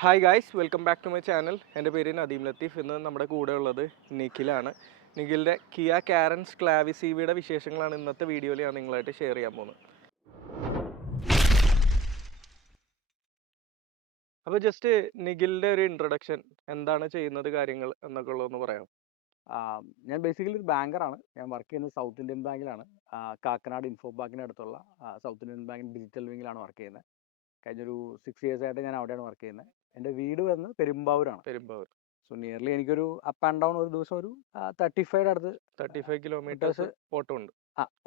Hi guys, welcome back to my channel. എൻ്റെ പേര് നദീം ലത്തീഫ്. ഇന്ന് നമ്മുടെ കൂടെ ഉള്ളത് നിഖിലാണ്. നിഖിലിൻ്റെ കിയ കാരൻസ് ക്ലാവിസ് ഇവിയുടെ വിശേഷങ്ങളാണ് ഇന്നത്തെ വീഡിയോയിൽ ഞാൻ നിങ്ങളായിട്ട് ഷെയർ ചെയ്യാൻ പോകുന്നത്. അപ്പോൾ ജസ്റ്റ് നിഖിലിൻ്റെ ഒരു ഇൻട്രൊഡക്ഷൻ, എന്താണ് ചെയ്യുന്നത് കാര്യങ്ങൾ എന്നൊക്കെ ഉള്ളതൊന്ന് പറയാം. ഞാൻ ബേസിക്കലി ഒരു ബാങ്കറാണ്. ഞാൻ വർക്ക് ചെയ്യുന്നത് സൗത്ത് ഇന്ത്യൻ ബാങ്കിലാണ്. കാക്കനാട് ഇൻഫോ പാർക്കിന് അടുത്തുള്ള സൗത്ത് ഇന്ത്യൻ ബാങ്ക് ഡിജിറ്റൽ വിങ്ങിലാണ് വർക്ക് ചെയ്യുന്നത്. കഴിഞ്ഞൊരു 6 years ആയിട്ട് ഞാൻ അവിടെയാണ് വർക്ക് ചെയ്യുന്നത്. എൻ്റെ വീട് വരുന്നത് പെരുമ്പാവൂരാണ്. പെരുമ്പാവൂർ. സോ നിയർലി എനിക്കൊരു അപ്പ് ആൻഡ് ഡൗൺ ഒരു ദിവസം ഒരു 35 അടുത്ത് 35 കിലോമീറ്റേഴ്സ് ഓട്ടം ഉണ്ട്.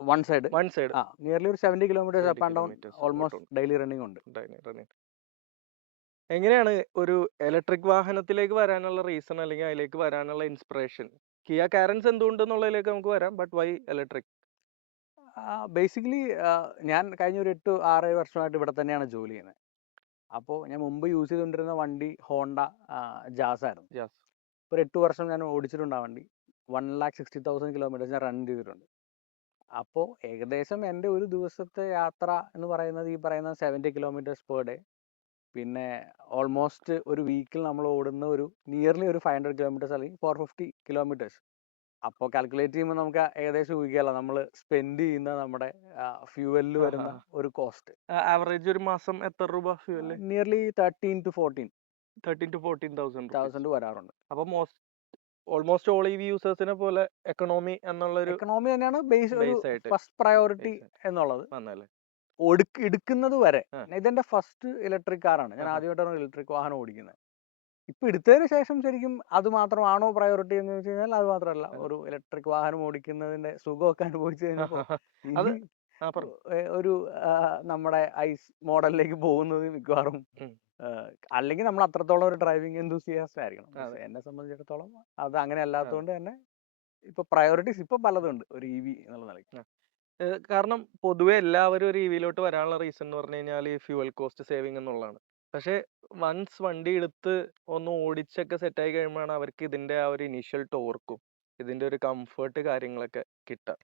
One side. One side nearly ഒരു 70 kilometers up and down almost daily running ഉണ്ട്. എങ്ങനെയാണ് ഒരു ഇലക്ട്രിക് വാഹനത്തിലേക്ക് വരാനുള്ള റീസൺ അല്ലെങ്കിൽ അതിലേക്ക് വരാനുള്ള ഇൻസ്പിറേഷൻ? കിയ കാരൻസ് എന്തുകൊണ്ടെന്നുള്ളതിലേക്ക് നമുക്ക് വരാം, ബട്ട് വൈ ഇലക്ട്രിക്? ബേസിക്കലി ഞാൻ കഴിഞ്ഞ ഒരു 8-6 വർഷമായിട്ട് ഇവിടെ തന്നെയാണ് ജോലി ചെയ്യുന്നത്. അപ്പോൾ ഞാൻ മുമ്പ് യൂസ് ചെയ്തുകൊണ്ടിരുന്ന വണ്ടി ഹോണ്ട ജാസ് ആയിരുന്നു. ജാസ് ഒരു 8 വർഷം ഞാൻ ഓടിച്ചിട്ടുണ്ട് ആ വണ്ടി. 1,60,000 kilometers ഞാൻ റൺ ചെയ്തിട്ടുണ്ട്. അപ്പോൾ ഏകദേശം എൻ്റെ ഒരു ദിവസത്തെ യാത്ര എന്ന് പറയുന്നത് ഈ പറയുന്ന 70 kilometers per day. പിന്നെ ഓൾമോസ്റ്റ് ഒരു വീക്കിൽ നമ്മൾ ഓടുന്ന ഒരു നിയർലി ഒരു 500 kilometers അല്ലെങ്കിൽ 450 kilometers. അപ്പോൾ കാൽക്കുലേറ്റ് ചെയ്യുമ്പോൾ നമുക്ക് ഏകദേശം ഊഹിക്കാമല്ലോ നമ്മൾ സ്പെൻഡ് ചെയ്യുന്ന നമ്മുടെ ഫ്യൂവലിൽ വരുന്ന ഒരു കോസ്റ്റ്. ആവറേജ് ഒരു മാസം എത്ര രൂപ ഫ്യൂവല്? നിയർലി 13,000 to 14,000 വരാറുണ്ട്. അപ്പൊ ഓൾമോസ്റ്റ് ഓൾ EV യൂസേഴ്സിനെ പോലെ എക്കണോമി എന്നുള്ളൊരു എക്കണോമി തന്നെയാണ് ഫസ്റ്റ് പ്രയോറിറ്റി എന്നുള്ളത്. വന്നല്ലേ? എടുക്കുന്നത് വരെ ഇതെന്റെ ഫസ്റ്റ് ഇലക്ട്രിക് കാറാണ്. ഞാൻ ആദ്യമായിട്ടാണ് ഇലക്ട്രിക് വാഹനം ഓടിക്കുന്നത്. ഇപ്പൊ എടുത്തതിന് ശേഷം ശരിക്കും അത് മാത്രമാണോ പ്രയോറിറ്റി എന്ന് വെച്ച് കഴിഞ്ഞാൽ അത് മാത്രമല്ല. ഒരു ഇലക്ട്രിക് വാഹനം ഓടിക്കുന്നതിന്റെ സുഖമൊക്കെ അനുഭവിച്ചു കഴിഞ്ഞപ്പോൾ ഒരു നമ്മുടെ ഐസ് മോഡലിലേക്ക് പോകുന്നത് മിക്കവാറും അല്ലെങ്കിൽ നമ്മൾ അത്രത്തോളം ഒരു ഡ്രൈവിംഗ് എന്തൂസിയാസ്റ്റ് ആയിരിക്കണം. എന്നെ സംബന്ധിച്ചിടത്തോളം അത് അങ്ങനെ അല്ലാത്തതുകൊണ്ട് തന്നെ ഇപ്പൊ പ്രയോറിറ്റീസ് ഇപ്പൊ പലതുണ്ട് ഒരു EV എന്നുള്ള നിലയ്ക്ക്. കാരണം പൊതുവെ എല്ലാവരും ഒരു EVയിലോട്ട് വരാനുള്ള റീസൺ എന്ന് പറഞ്ഞു കഴിഞ്ഞാൽ ഈ ഫ്യൂവൽ കോസ്റ്റ് സേവിങ് എന്നുള്ളതാണ്. പക്ഷെ വൺസ് വണ്ടി എടുത്ത് ഒന്ന് ഓടിച്ചൊക്കെ സെറ്റായി കഴിയുമ്പോഴാണ് അവർക്ക് ഇതിന്റെ ആ ഒരു ഇനീഷ്യൽ ടോർക്കും ഇതിന്റെ ഒരു കംഫർട്ട് കാര്യങ്ങളൊക്കെ കിട്ടുക.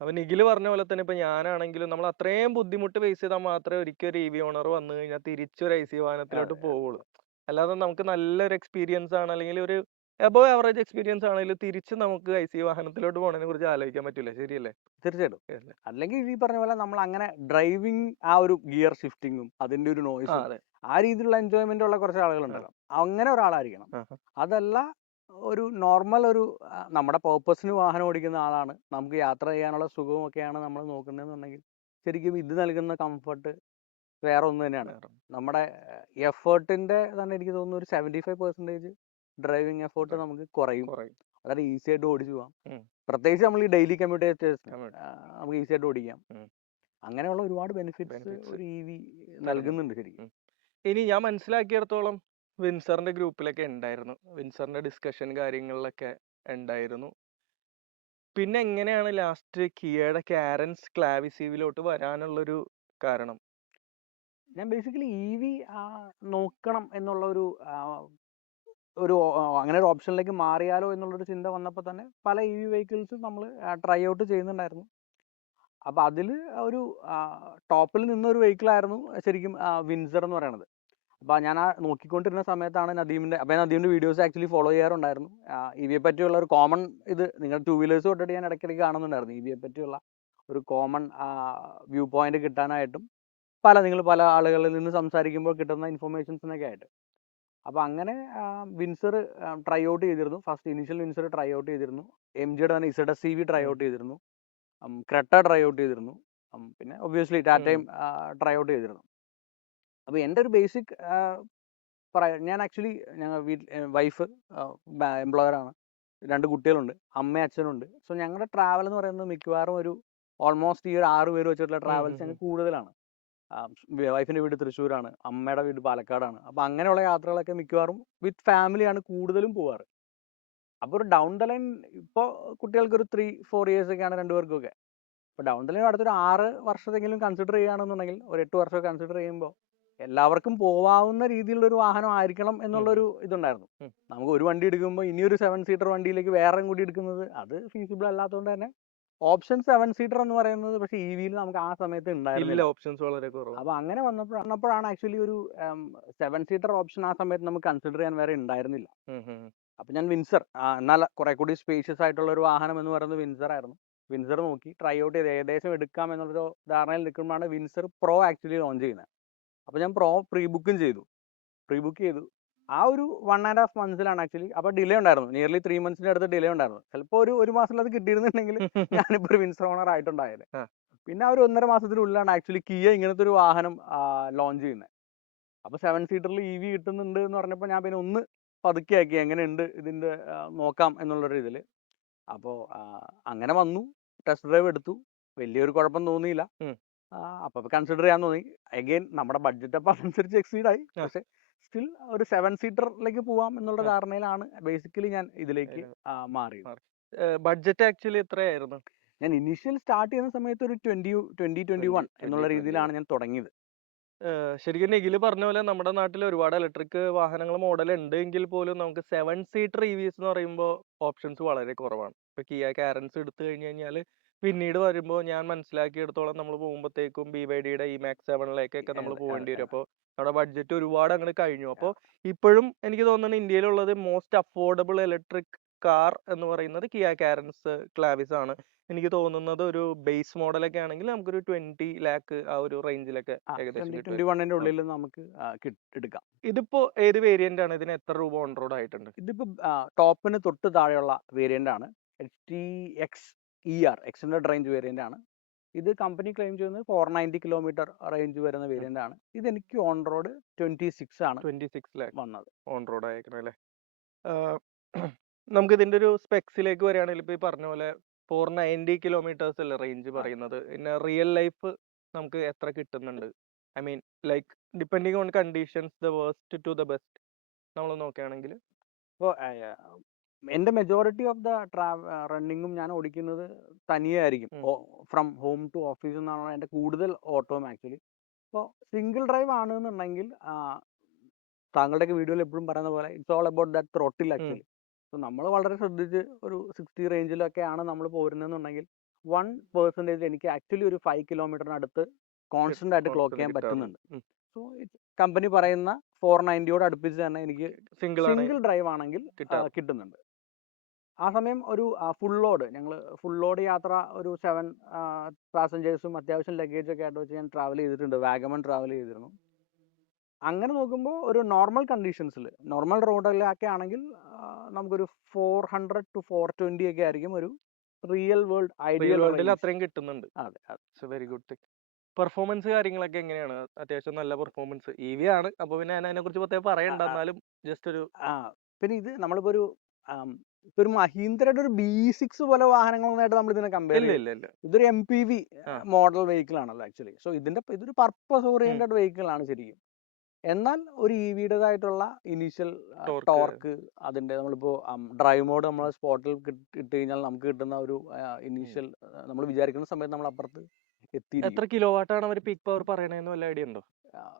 അപ്പൊ നിഖില് പറഞ്ഞ പോലെ തന്നെ ഇപ്പൊ ഞാനാണെങ്കിലും നമ്മൾ അത്രയും ബുദ്ധിമുട്ട് ഫേസ് ചെയ്താൽ മാത്രമേ ഒരിക്കൽ ഒരു EV ഓണർ വന്നു കഴിഞ്ഞാൽ തിരിച്ചൊരു IC വാഹനത്തിലോട്ട് പോവുള്ളൂ. അല്ലാതെ നമുക്ക് നല്ലൊരു എക്സ്പീരിയൻസ് ആണ് അല്ലെങ്കിൽ ഒരു എബോവ് ആവറേജ് എക്സ്പീരിയൻസ് ആണെങ്കിലും തിരിച്ച് നമുക്ക് IC വാഹനത്തിലോട്ട് പോകുന്നതിനെ കുറിച്ച് ആലോചിക്കാൻ പറ്റില്ല. ശരിയല്ലേ? തീർച്ചയായിട്ടും. അല്ലെങ്കിൽ ഈ പറഞ്ഞ പോലെ നമ്മൾ അങ്ങനെ ഡ്രൈവിംഗ് ആ ഒരു ഗിയർ ഷിഫ്റ്റിങ്ങും അതിന്റെ ഒരു നോയ്സും ആ രീതിയിലുള്ള എൻജോയ്മെന്റ് ഉള്ള കുറച്ച് ആളുകളുണ്ടല്ലോ, അങ്ങനെ ഒരാളായിരിക്കണം. അതല്ല ഒരു നോർമൽ ഒരു നമ്മുടെ പേർപ്പസിന് വാഹനം ഓടിക്കുന്ന ആളാണ്, നമുക്ക് യാത്ര ചെയ്യാനുള്ള സുഖവും ഒക്കെയാണ് നമ്മൾ നോക്കുന്നതെന്നുണ്ടെങ്കിൽ ശരിക്കും ഇത് നൽകുന്ന കംഫർട്ട് വേറെ ഒന്ന് തന്നെയാണ്. നമ്മുടെ എഫേർട്ടിന്റെ തന്നെ എനിക്ക് തോന്നുന്നു ഒരു 75% ഡ്രൈവിംഗ് എഫേർട്ട് നമുക്ക് കുറയും. അതായത് ഈസി ആയിട്ട് ഓടിച്ചു പോവാം. പ്രത്യേകിച്ച് നമ്മൾ ഈ ഡെയിലി കമ്മ്യൂട്ടേഴ്സ് നമുക്ക് ഈസി ആയിട്ട് ഓടിക്കാം. അങ്ങനെയുള്ള ഒരുപാട് ബെനിഫിറ്റ്സ് ഒരു EV നൽകുന്നുണ്ട് ശരിക്കും. ഇനി ഞാൻ മനസ്സിലാക്കിയിടത്തോളം വിൻസറിന്റെ ഗ്രൂപ്പിലൊക്കെ ഉണ്ടായിരുന്നു, വിൻസറിന്റെ ഡിസ്കഷൻ കാര്യങ്ങളിലൊക്കെ ഉണ്ടായിരുന്നു. പിന്നെ എങ്ങനെയാണ് ലാസ്റ്റ് കിയയുടെ കാരൻസ് ക്ലാവിസ് ഇവിയിലോട്ട് വരാനുള്ളൊരു കാരണം? ഞാൻ ബേസിക്കലി EV നോക്കണം എന്നുള്ള ഒരു അങ്ങനെ ഒരു ഓപ്ഷനിലേക്ക് മാറിയാലോ എന്നുള്ളൊരു ചിന്ത വന്നപ്പോൾ തന്നെ പല EV വെഹിക്കിൾസും നമ്മൾ ട്രൈ ഔട്ട് ചെയ്യുന്നുണ്ടായിരുന്നു. അപ്പോൾ അതിൽ ഒരു ടോപ്പിൽ നിന്നൊരു വെഹിക്കിളായിരുന്നു ശരിക്കും വിൻസർ എന്ന് പറയുന്നത്. അപ്പോൾ ഞാൻ നോക്കിക്കൊണ്ടിരുന്ന സമയത്താണ് നദീമിൻ്റെ വീഡിയോസ് ആക്ച്വലി ഫോളോ ചെയ്യാറുണ്ടായിരുന്നു. EVയെ പറ്റിയുള്ള ഒരു കോമൺ ഇത് നിങ്ങൾ 2 wheelers തൊട്ടിട്ട് ഞാൻ ഇടയ്ക്കിടയ്ക്ക് കാണുന്നുണ്ടായിരുന്നു. EVയെ പറ്റിയുള്ള ഒരു കോമൺ വ്യൂ പോയിന്റ് കിട്ടാനായിട്ടും നിങ്ങൾ പല ആളുകളിൽ നിന്ന് സംസാരിക്കുമ്പോൾ കിട്ടുന്ന ഇൻഫർമേഷൻസിനൊക്കെ ആയിട്ട്. അപ്പോൾ അങ്ങനെ വിൻസർ ട്രൈ ഔട്ട് ചെയ്തിരുന്നു. First initial Windsor try out ചെയ്തിരുന്നു. MGയുടെ തന്നെ ZS-CV ട്രൈ ഔട്ട് ചെയ്തിരുന്നു. ക്രെട്ട ട്രൈ ഔട്ട് ചെയ്തിരുന്നു. പിന്നെ ഒബ്വിയസ്ലി ടാറ്റയും ട്രൈ ഔട്ട് ചെയ്തിരുന്നു. അപ്പോൾ എൻ്റെ ഒരു ബേസിക് ഞാൻ ആക്ച്വലി വൈഫ് എംപ്ലോയറാണ്, 2 കുട്ടികളുണ്ട്, അമ്മയും അച്ഛനുണ്ട്. സോ ഞങ്ങളുടെ ട്രാവൽ എന്ന് പറയുന്നത് മിക്കവാറും ഒരു ഓൾമോസ്റ്റ് ഈ ഒരു 6 പേര് വെച്ചിട്ടുള്ള ട്രാവൽസ് ഞങ്ങൾക്ക് കൂടുതലാണ്. വൈഫിൻ്റെ വീട് തൃശ്ശൂരാണ്, അമ്മയുടെ വീട് പാലക്കാടാണ്. അപ്പോൾ അങ്ങനെയുള്ള യാത്രകളൊക്കെ മിക്കവാറും വിത്ത് ഫാമിലിയാണ് കൂടുതലും പോവാറ്. അപ്പോൾ ഒരു ഡൗൺ ദ ലൈൻ ഇപ്പോൾ കുട്ടികൾക്കൊരു 3-4 years ഒക്കെയാണ് 2 പേർക്കൊക്കെ. അപ്പോൾ ഡൗൺ ദ ലൈൻ അടുത്തൊരു 6 വർഷത്തെങ്കിലും കൺസിഡർ ചെയ്യുകയാണെന്നുണ്ടെങ്കിൽ ഒരു 8 വർഷമൊക്കെ കൺസിഡർ ചെയ്യുമ്പോൾ എല്ലാവർക്കും പോവാവുന്ന രീതിയിലുള്ള ഒരു വാഹനം ആയിരിക്കണം എന്നുള്ളൊരു ഇതുണ്ടായിരുന്നു. നമുക്ക് ഒരു വണ്ടി എടുക്കുമ്പോൾ ഇനിയൊരു 7 seater വണ്ടിയിലേക്ക് വേറെ കൂടി എടുക്കുന്നത് അത് ഫീസിബിൾ അല്ലാത്തതുകൊണ്ട് തന്നെ ഓപ്ഷൻ 7 സീറ്റർ എന്ന് പറയുന്നത് പക്ഷേ EV-യിൽ നമുക്ക് ആ സമയത്ത് ഇല്ല, ഉണ്ടായിരുന്നില്ല. ഓപ്ഷൻസ് വളരെ കുറവാണ്. അപ്പോൾ അങ്ങനെ വന്നപ്പോഴാണ് ആക്ച്വലി ഒരു 7 സീറ്റർ ഓപ്ഷൻ ആ സമയത്ത് നമുക്ക് കൺസിഡർ ചെയ്യാൻ വേറെ ഉണ്ടായിരുന്നില്ല. അപ്പോൾ ഞാൻ വിൻസർ, എന്നാൽ കുറെ കൂടി സ്പേഷ്യസ് ആയിട്ടുള്ള ഒരു വാഹനം എന്ന് പറയുന്നത് വിൻസർ ആയിരുന്നു. വിൻസർ നോക്കി ട്രൈ ഔട്ട് ചെയ്ത് ഏകദേശം എടുക്കാം എന്നുള്ളൊരു ധാരണയിൽ നിൽക്കുമ്പോഴാണ് വിൻസർ പ്രോ ആക്ച്വലി ലോഞ്ച് ചെയ്യുന്നത്. അപ്പോൾ ഞാൻ പ്രോ പ്രീ ബുക്ക് ചെയ്തു. ആ ഒരു 1.5 മന്ത്സിലാണ് ആക്ച്വലി. അപ്പോൾ ഡിലേ ഉണ്ടായിരുന്നു, നിയർലി 3 മന്ത്സിൻ്റെ അടുത്ത് ഡിലേ ഉണ്ടായിരുന്നു. ചിലപ്പോൾ ഒരു മാസത്തിൽ അത് കിട്ടിയിരുന്നുണ്ടെങ്കിൽ ഞാനിപ്പോൾ ഒരു വിൻസർ ഓണർ ആയിട്ടുണ്ടായത്. ആ. പിന്നെ ആ ഒരു 1.5 മാസത്തിനുള്ളിലാണ് ആക്ച്വലി കിയ ഇങ്ങനത്തെ ഒരു വാഹനം ലോഞ്ച് ചെയ്യുന്നത്. അപ്പോൾ 7 സീറ്ററിൽ EV കിട്ടുന്നുണ്ട് എന്ന് പറഞ്ഞപ്പോൾ ഞാൻ പിന്നെ ഒന്ന് പതുക്കെ ആക്കി എങ്ങനെയുണ്ട് ഇതിൻ്റെ നോക്കാം എന്നുള്ളൊരു ഇതിൽ. അപ്പോൾ അങ്ങനെ വന്നു, ടെസ്റ്റ് ഡ്രൈവ് എടുത്തു, വലിയൊരു കുഴപ്പം തോന്നിയില്ല. അപ്പോൾ കൺസിഡർ ചെയ്യാൻ തോന്നി. അഗെയിൻ നമ്മുടെ ബഡ്ജറ്റ് അപ്പോൾ അതനുസരിച്ച് എക്സീഡ് ആയി. പക്ഷേ സ്റ്റിൽ ഒരു 7 സീറ്ററിലേക്ക് പോവാം എന്നുള്ള ധാരണയിലാണ് ബേസിക്കലി ഞാൻ ഇതിലേക്ക് മാറിയത്. ബഡ്ജറ്റ് ആക്ച്വലി എത്രയായിരുന്നു? ഞാൻ ഇനീഷ്യൽ സ്റ്റാർട്ട് ചെയ്യുന്ന സമയത്ത് ഒരു 2021 എന്നുള്ള രീതിയിലാണ് ഞാൻ തുടങ്ങിയത്. ശരിക്കും നിഖില് പറഞ്ഞ പോലെ നമ്മുടെ നാട്ടിൽ ഒരുപാട് ഇലക്ട്രിക് വാഹനങ്ങൾ മോഡൽ ഉണ്ട് എങ്കിൽ പോലും നമുക്ക് 7 സീറ്റർ EVs എന്ന് പറയുമ്പോൾ ഓപ്ഷൻസ് വളരെ കുറവാണ്. ഇപ്പൊ കിയ കാരൻസ് എടുത്തു കഴിഞ്ഞു കഴിഞ്ഞാൽ പിന്നീട് വരുമ്പോൾ ഞാൻ മനസ്സിലാക്കിയെടുത്തോളം നമ്മൾ പോകുമ്പോഴത്തേക്കും BYDയുടെ E-MAX 7ലേക്കൊക്കെ നമ്മൾ പോകേണ്ടി വരും. അപ്പോൾ നമ്മുടെ ബഡ്ജറ്റ് ഒരുപാട് അങ്ങനെ കഴിഞ്ഞു. അപ്പോൾ ഇപ്പോഴും എനിക്ക് തോന്നുന്നത് ഇന്ത്യയിലുള്ളത് മോസ്റ്റ് അഫോർഡബിൾ ഇലക്ട്രിക് കാർ എന്ന് പറയുന്നത് കിയ കാരൻസ് ക്ലാവിസ് ആണ്. എനിക്ക് തോന്നുന്നത് ഒരു ബേസ് മോഡലൊക്കെ ആണെങ്കിൽ നമുക്കൊരു 20 ലാക്ക് ആ ഒരു റേഞ്ചിലൊക്കെ ഏകദേശം കിട്ടും. 2021 ഉള്ളിൽ നമുക്ക് എടുക്കാം. ഇതിപ്പോ ഏത് വേരിയന്റ് ആണ്? ഇതിന് എത്ര രൂപ ഓൺ റോഡ് ആയിട്ടുണ്ട്? ഇതിപ്പോ ടോപ്പിന് തൊട്ട് താഴെയുള്ള വേരിയന്റ് ആണ്, HTX ER extended range variant ആണ്. ഇത് കമ്പനി ക്ലെയിം ചെയ്യുന്നത് 490 കിലോമീറ്റർ റേഞ്ച് വരുന്ന വേരിയന്റ് ആണ്. ഇത് എനിക്ക് ഓൺ റോഡ് 26 ആണ് 26 ലാക്ക് വന്നത്. ഓൺ റോഡ് അയക്കണം അല്ലേ? നമുക്ക് ഇതിന്റെ ഒരു സ്പെക്സിലേക്ക് വരികയാണെങ്കിൽ ഇപ്പൊ ഈ പറഞ്ഞ പോലെ 490 കിലോമീറ്റേഴ്സ് അല്ലേ റേഞ്ച് പറയുന്നത്. പിന്നെ റിയൽ ലൈഫ് നമുക്ക് എത്ര കിട്ടുന്നുണ്ട്? I mean like depending on conditions the worst to the best നമ്മൾ നോക്കുകയാണെങ്കിൽ. അപ്പോൾ എൻ്റെ മെജോറിറ്റി ഓഫ് ദ റണ്ണിങ്ങും ഞാൻ ഓടിക്കുന്നത് തനിയെ ആയിരിക്കും. ഫ്രം ഹോം ടു ഓഫീസ് എന്നാണ് എൻ്റെ കൂടുതൽ ഓട്ടവും ആക്ച്വലി. അപ്പോൾ സിംഗിൾ ഡ്രൈവ് ആണെന്നുണ്ടെങ്കിൽ താങ്കളുടെയൊക്കെ വീഡിയോയിൽ എപ്പോഴും പറയുന്ന പോലെ it's all about that throttle actually. അപ്പോൾ നമ്മൾ വളരെ ശ്രദ്ധിച്ച് ഒരു 60 റേഞ്ചിലൊക്കെയാണ് നമ്മൾ പോരുന്നതെന്നുണ്ടെങ്കിൽ 1% എനിക്ക് ആക്ച്വലി ഒരു 5 കിലോമീറ്ററിനടുത്ത് കോൺസ്റ്റന്റ് ആയിട്ട് ക്ലോക്ക് ചെയ്യാൻ പറ്റുന്നുണ്ട്. സോ കമ്പനി പറയുന്ന 490യോട് അടുപ്പിച്ച് തന്നെ എനിക്ക് സിംഗിൾ ഡ്രൈവ് ആണെങ്കിൽ കിട്ടുന്നുണ്ട്. ആ സമയം ഒരു ഞങ്ങൾ ഫുൾ ലോഡ് യാത്ര ഒരു 7 പാസഞ്ചേഴ്സും അത്യാവശ്യം ലഗേജ് ഒക്കെ ആയിട്ട് വെച്ച് ഞാൻ ട്രാവൽ ചെയ്തിട്ടുണ്ട്. വാഗമൺ ട്രാവൽ ചെയ്തിരുന്നു. അങ്ങനെ നോക്കുമ്പോൾ ഒരു നോർമൽ കണ്ടീഷൻസിൽ നോർമൽ റോഡിലൊക്കെ ആണെങ്കിൽ നമുക്കൊരു 400 to 420 ഒക്കെ ആയിരിക്കും ഒരു റിയൽ വേൾഡ് ഐഡിയൽ വേൾഡിൽ അത്രയും കിട്ടുന്നുണ്ട്. അതെ, വെരി ഗുഡ് തിങ്. പെർഫോമൻസ് കാര്യങ്ങളൊക്കെ എങ്ങനെയാണ്? അത്യാവശ്യം നല്ല പെർഫോമൻസ് EV ആണ്, അപ്പൊ പിന്നെ ഞാൻ അതിനെ കുറിച്ച് പ്രത്യേകം പറയണ്ട, എന്നാലും ജസ്റ്റ് ഒരു പിന്നെ ഇത് നമ്മളിപ്പോ ഒരു മഹീന്ദ്രയുടെ ഒരു B6 പോലെ വാഹനങ്ങളൊന്നായിട്ട് നമ്മൾ ഇതിനെ കമ്പയർ ഇല്ല. ഇതൊരു MPV മോഡൽ വെഹിക്കിൾ ആണല്ലോ ആക്ച്വലി. സോ ഇതൊരു പർപ്പസ് ഓറിയന്റഡ് വെഹിക്കിൾ ആണ് ശരിക്കും. എന്നാൽ ഒരു EVയുടേതായിട്ടുള്ള ഇനീഷ്യൽ ടോർക്ക്, അതിന്റെ നമ്മളിപ്പോ ഡ്രൈവ് മോഡ് നമ്മൾ സ്പോട്ടിൽ ഇട്ട് കഴിഞ്ഞാൽ നമുക്ക് കിട്ടുന്ന ഒരു ഇനീഷ്യൽ നമ്മൾ വിചാരിക്കുന്ന സമയത്ത് നമ്മൾ അപ്പുറത്ത് എത്തി. എത്ര കിലോ വാട്ടാണ് അവർ പീക്ക് പവർ പറയണതെന്ന് വല്ല ഐഡിയ ഉണ്ടോ?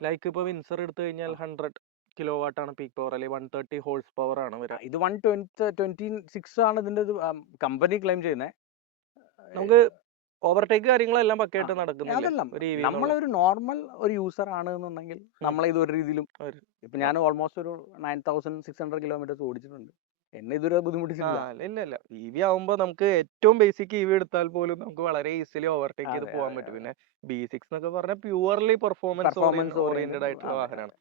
ലൈക്ക് ഇപ്പൊ വിൻസർ എടുത്തു കഴിഞ്ഞാൽ 100 കിലോ വാട്ടാണ് പീക്ക് പവർ, അല്ലെങ്കിൽ 130 ഹോഴ്സ് പവർ ആണ് വരിക. ഇത് 126 ആണ് ഇതിന്റെ കമ്പനി ക്ലെയിം ചെയ്യുന്നത്. നമുക്ക് ഓവർടേക്ക് കാര്യങ്ങളെല്ലാം പക്കയായിട്ട് നടക്കുന്നില്ല. നമ്മളൊരു നോർമൽ ഒരു യൂസർ ആണ് എന്നുണ്ടെങ്കിൽ നമ്മളെ ഇതൊരു രീതിയിലും ഇപ്പൊ ഞാൻ ഓൾമോസ്റ്റ് ഒരു 9600 കിലോമീറ്റേഴ്സ് ഓടിച്ചിട്ടുണ്ട്. എന്നെ ഇതൊരു ബുദ്ധിമുട്ടിച്ചിട്ടില്ല. ഇല്ല. EV ആവുമ്പോ നമുക്ക് ഏറ്റവും ബേസിക് EV എടുത്താൽ പോലും നമുക്ക് വളരെ ഈസിലി ഓവർടേക്ക് ചെയ്ത് പോകാൻ പറ്റും. പിന്നെ B6 എന്നൊക്കെ പറഞ്ഞാൽ പ്യുവർലി പെർഫോമൻസ് ഓറിയന്റഡ് ആയിട്ടുള്ള വാഹനമാണ്.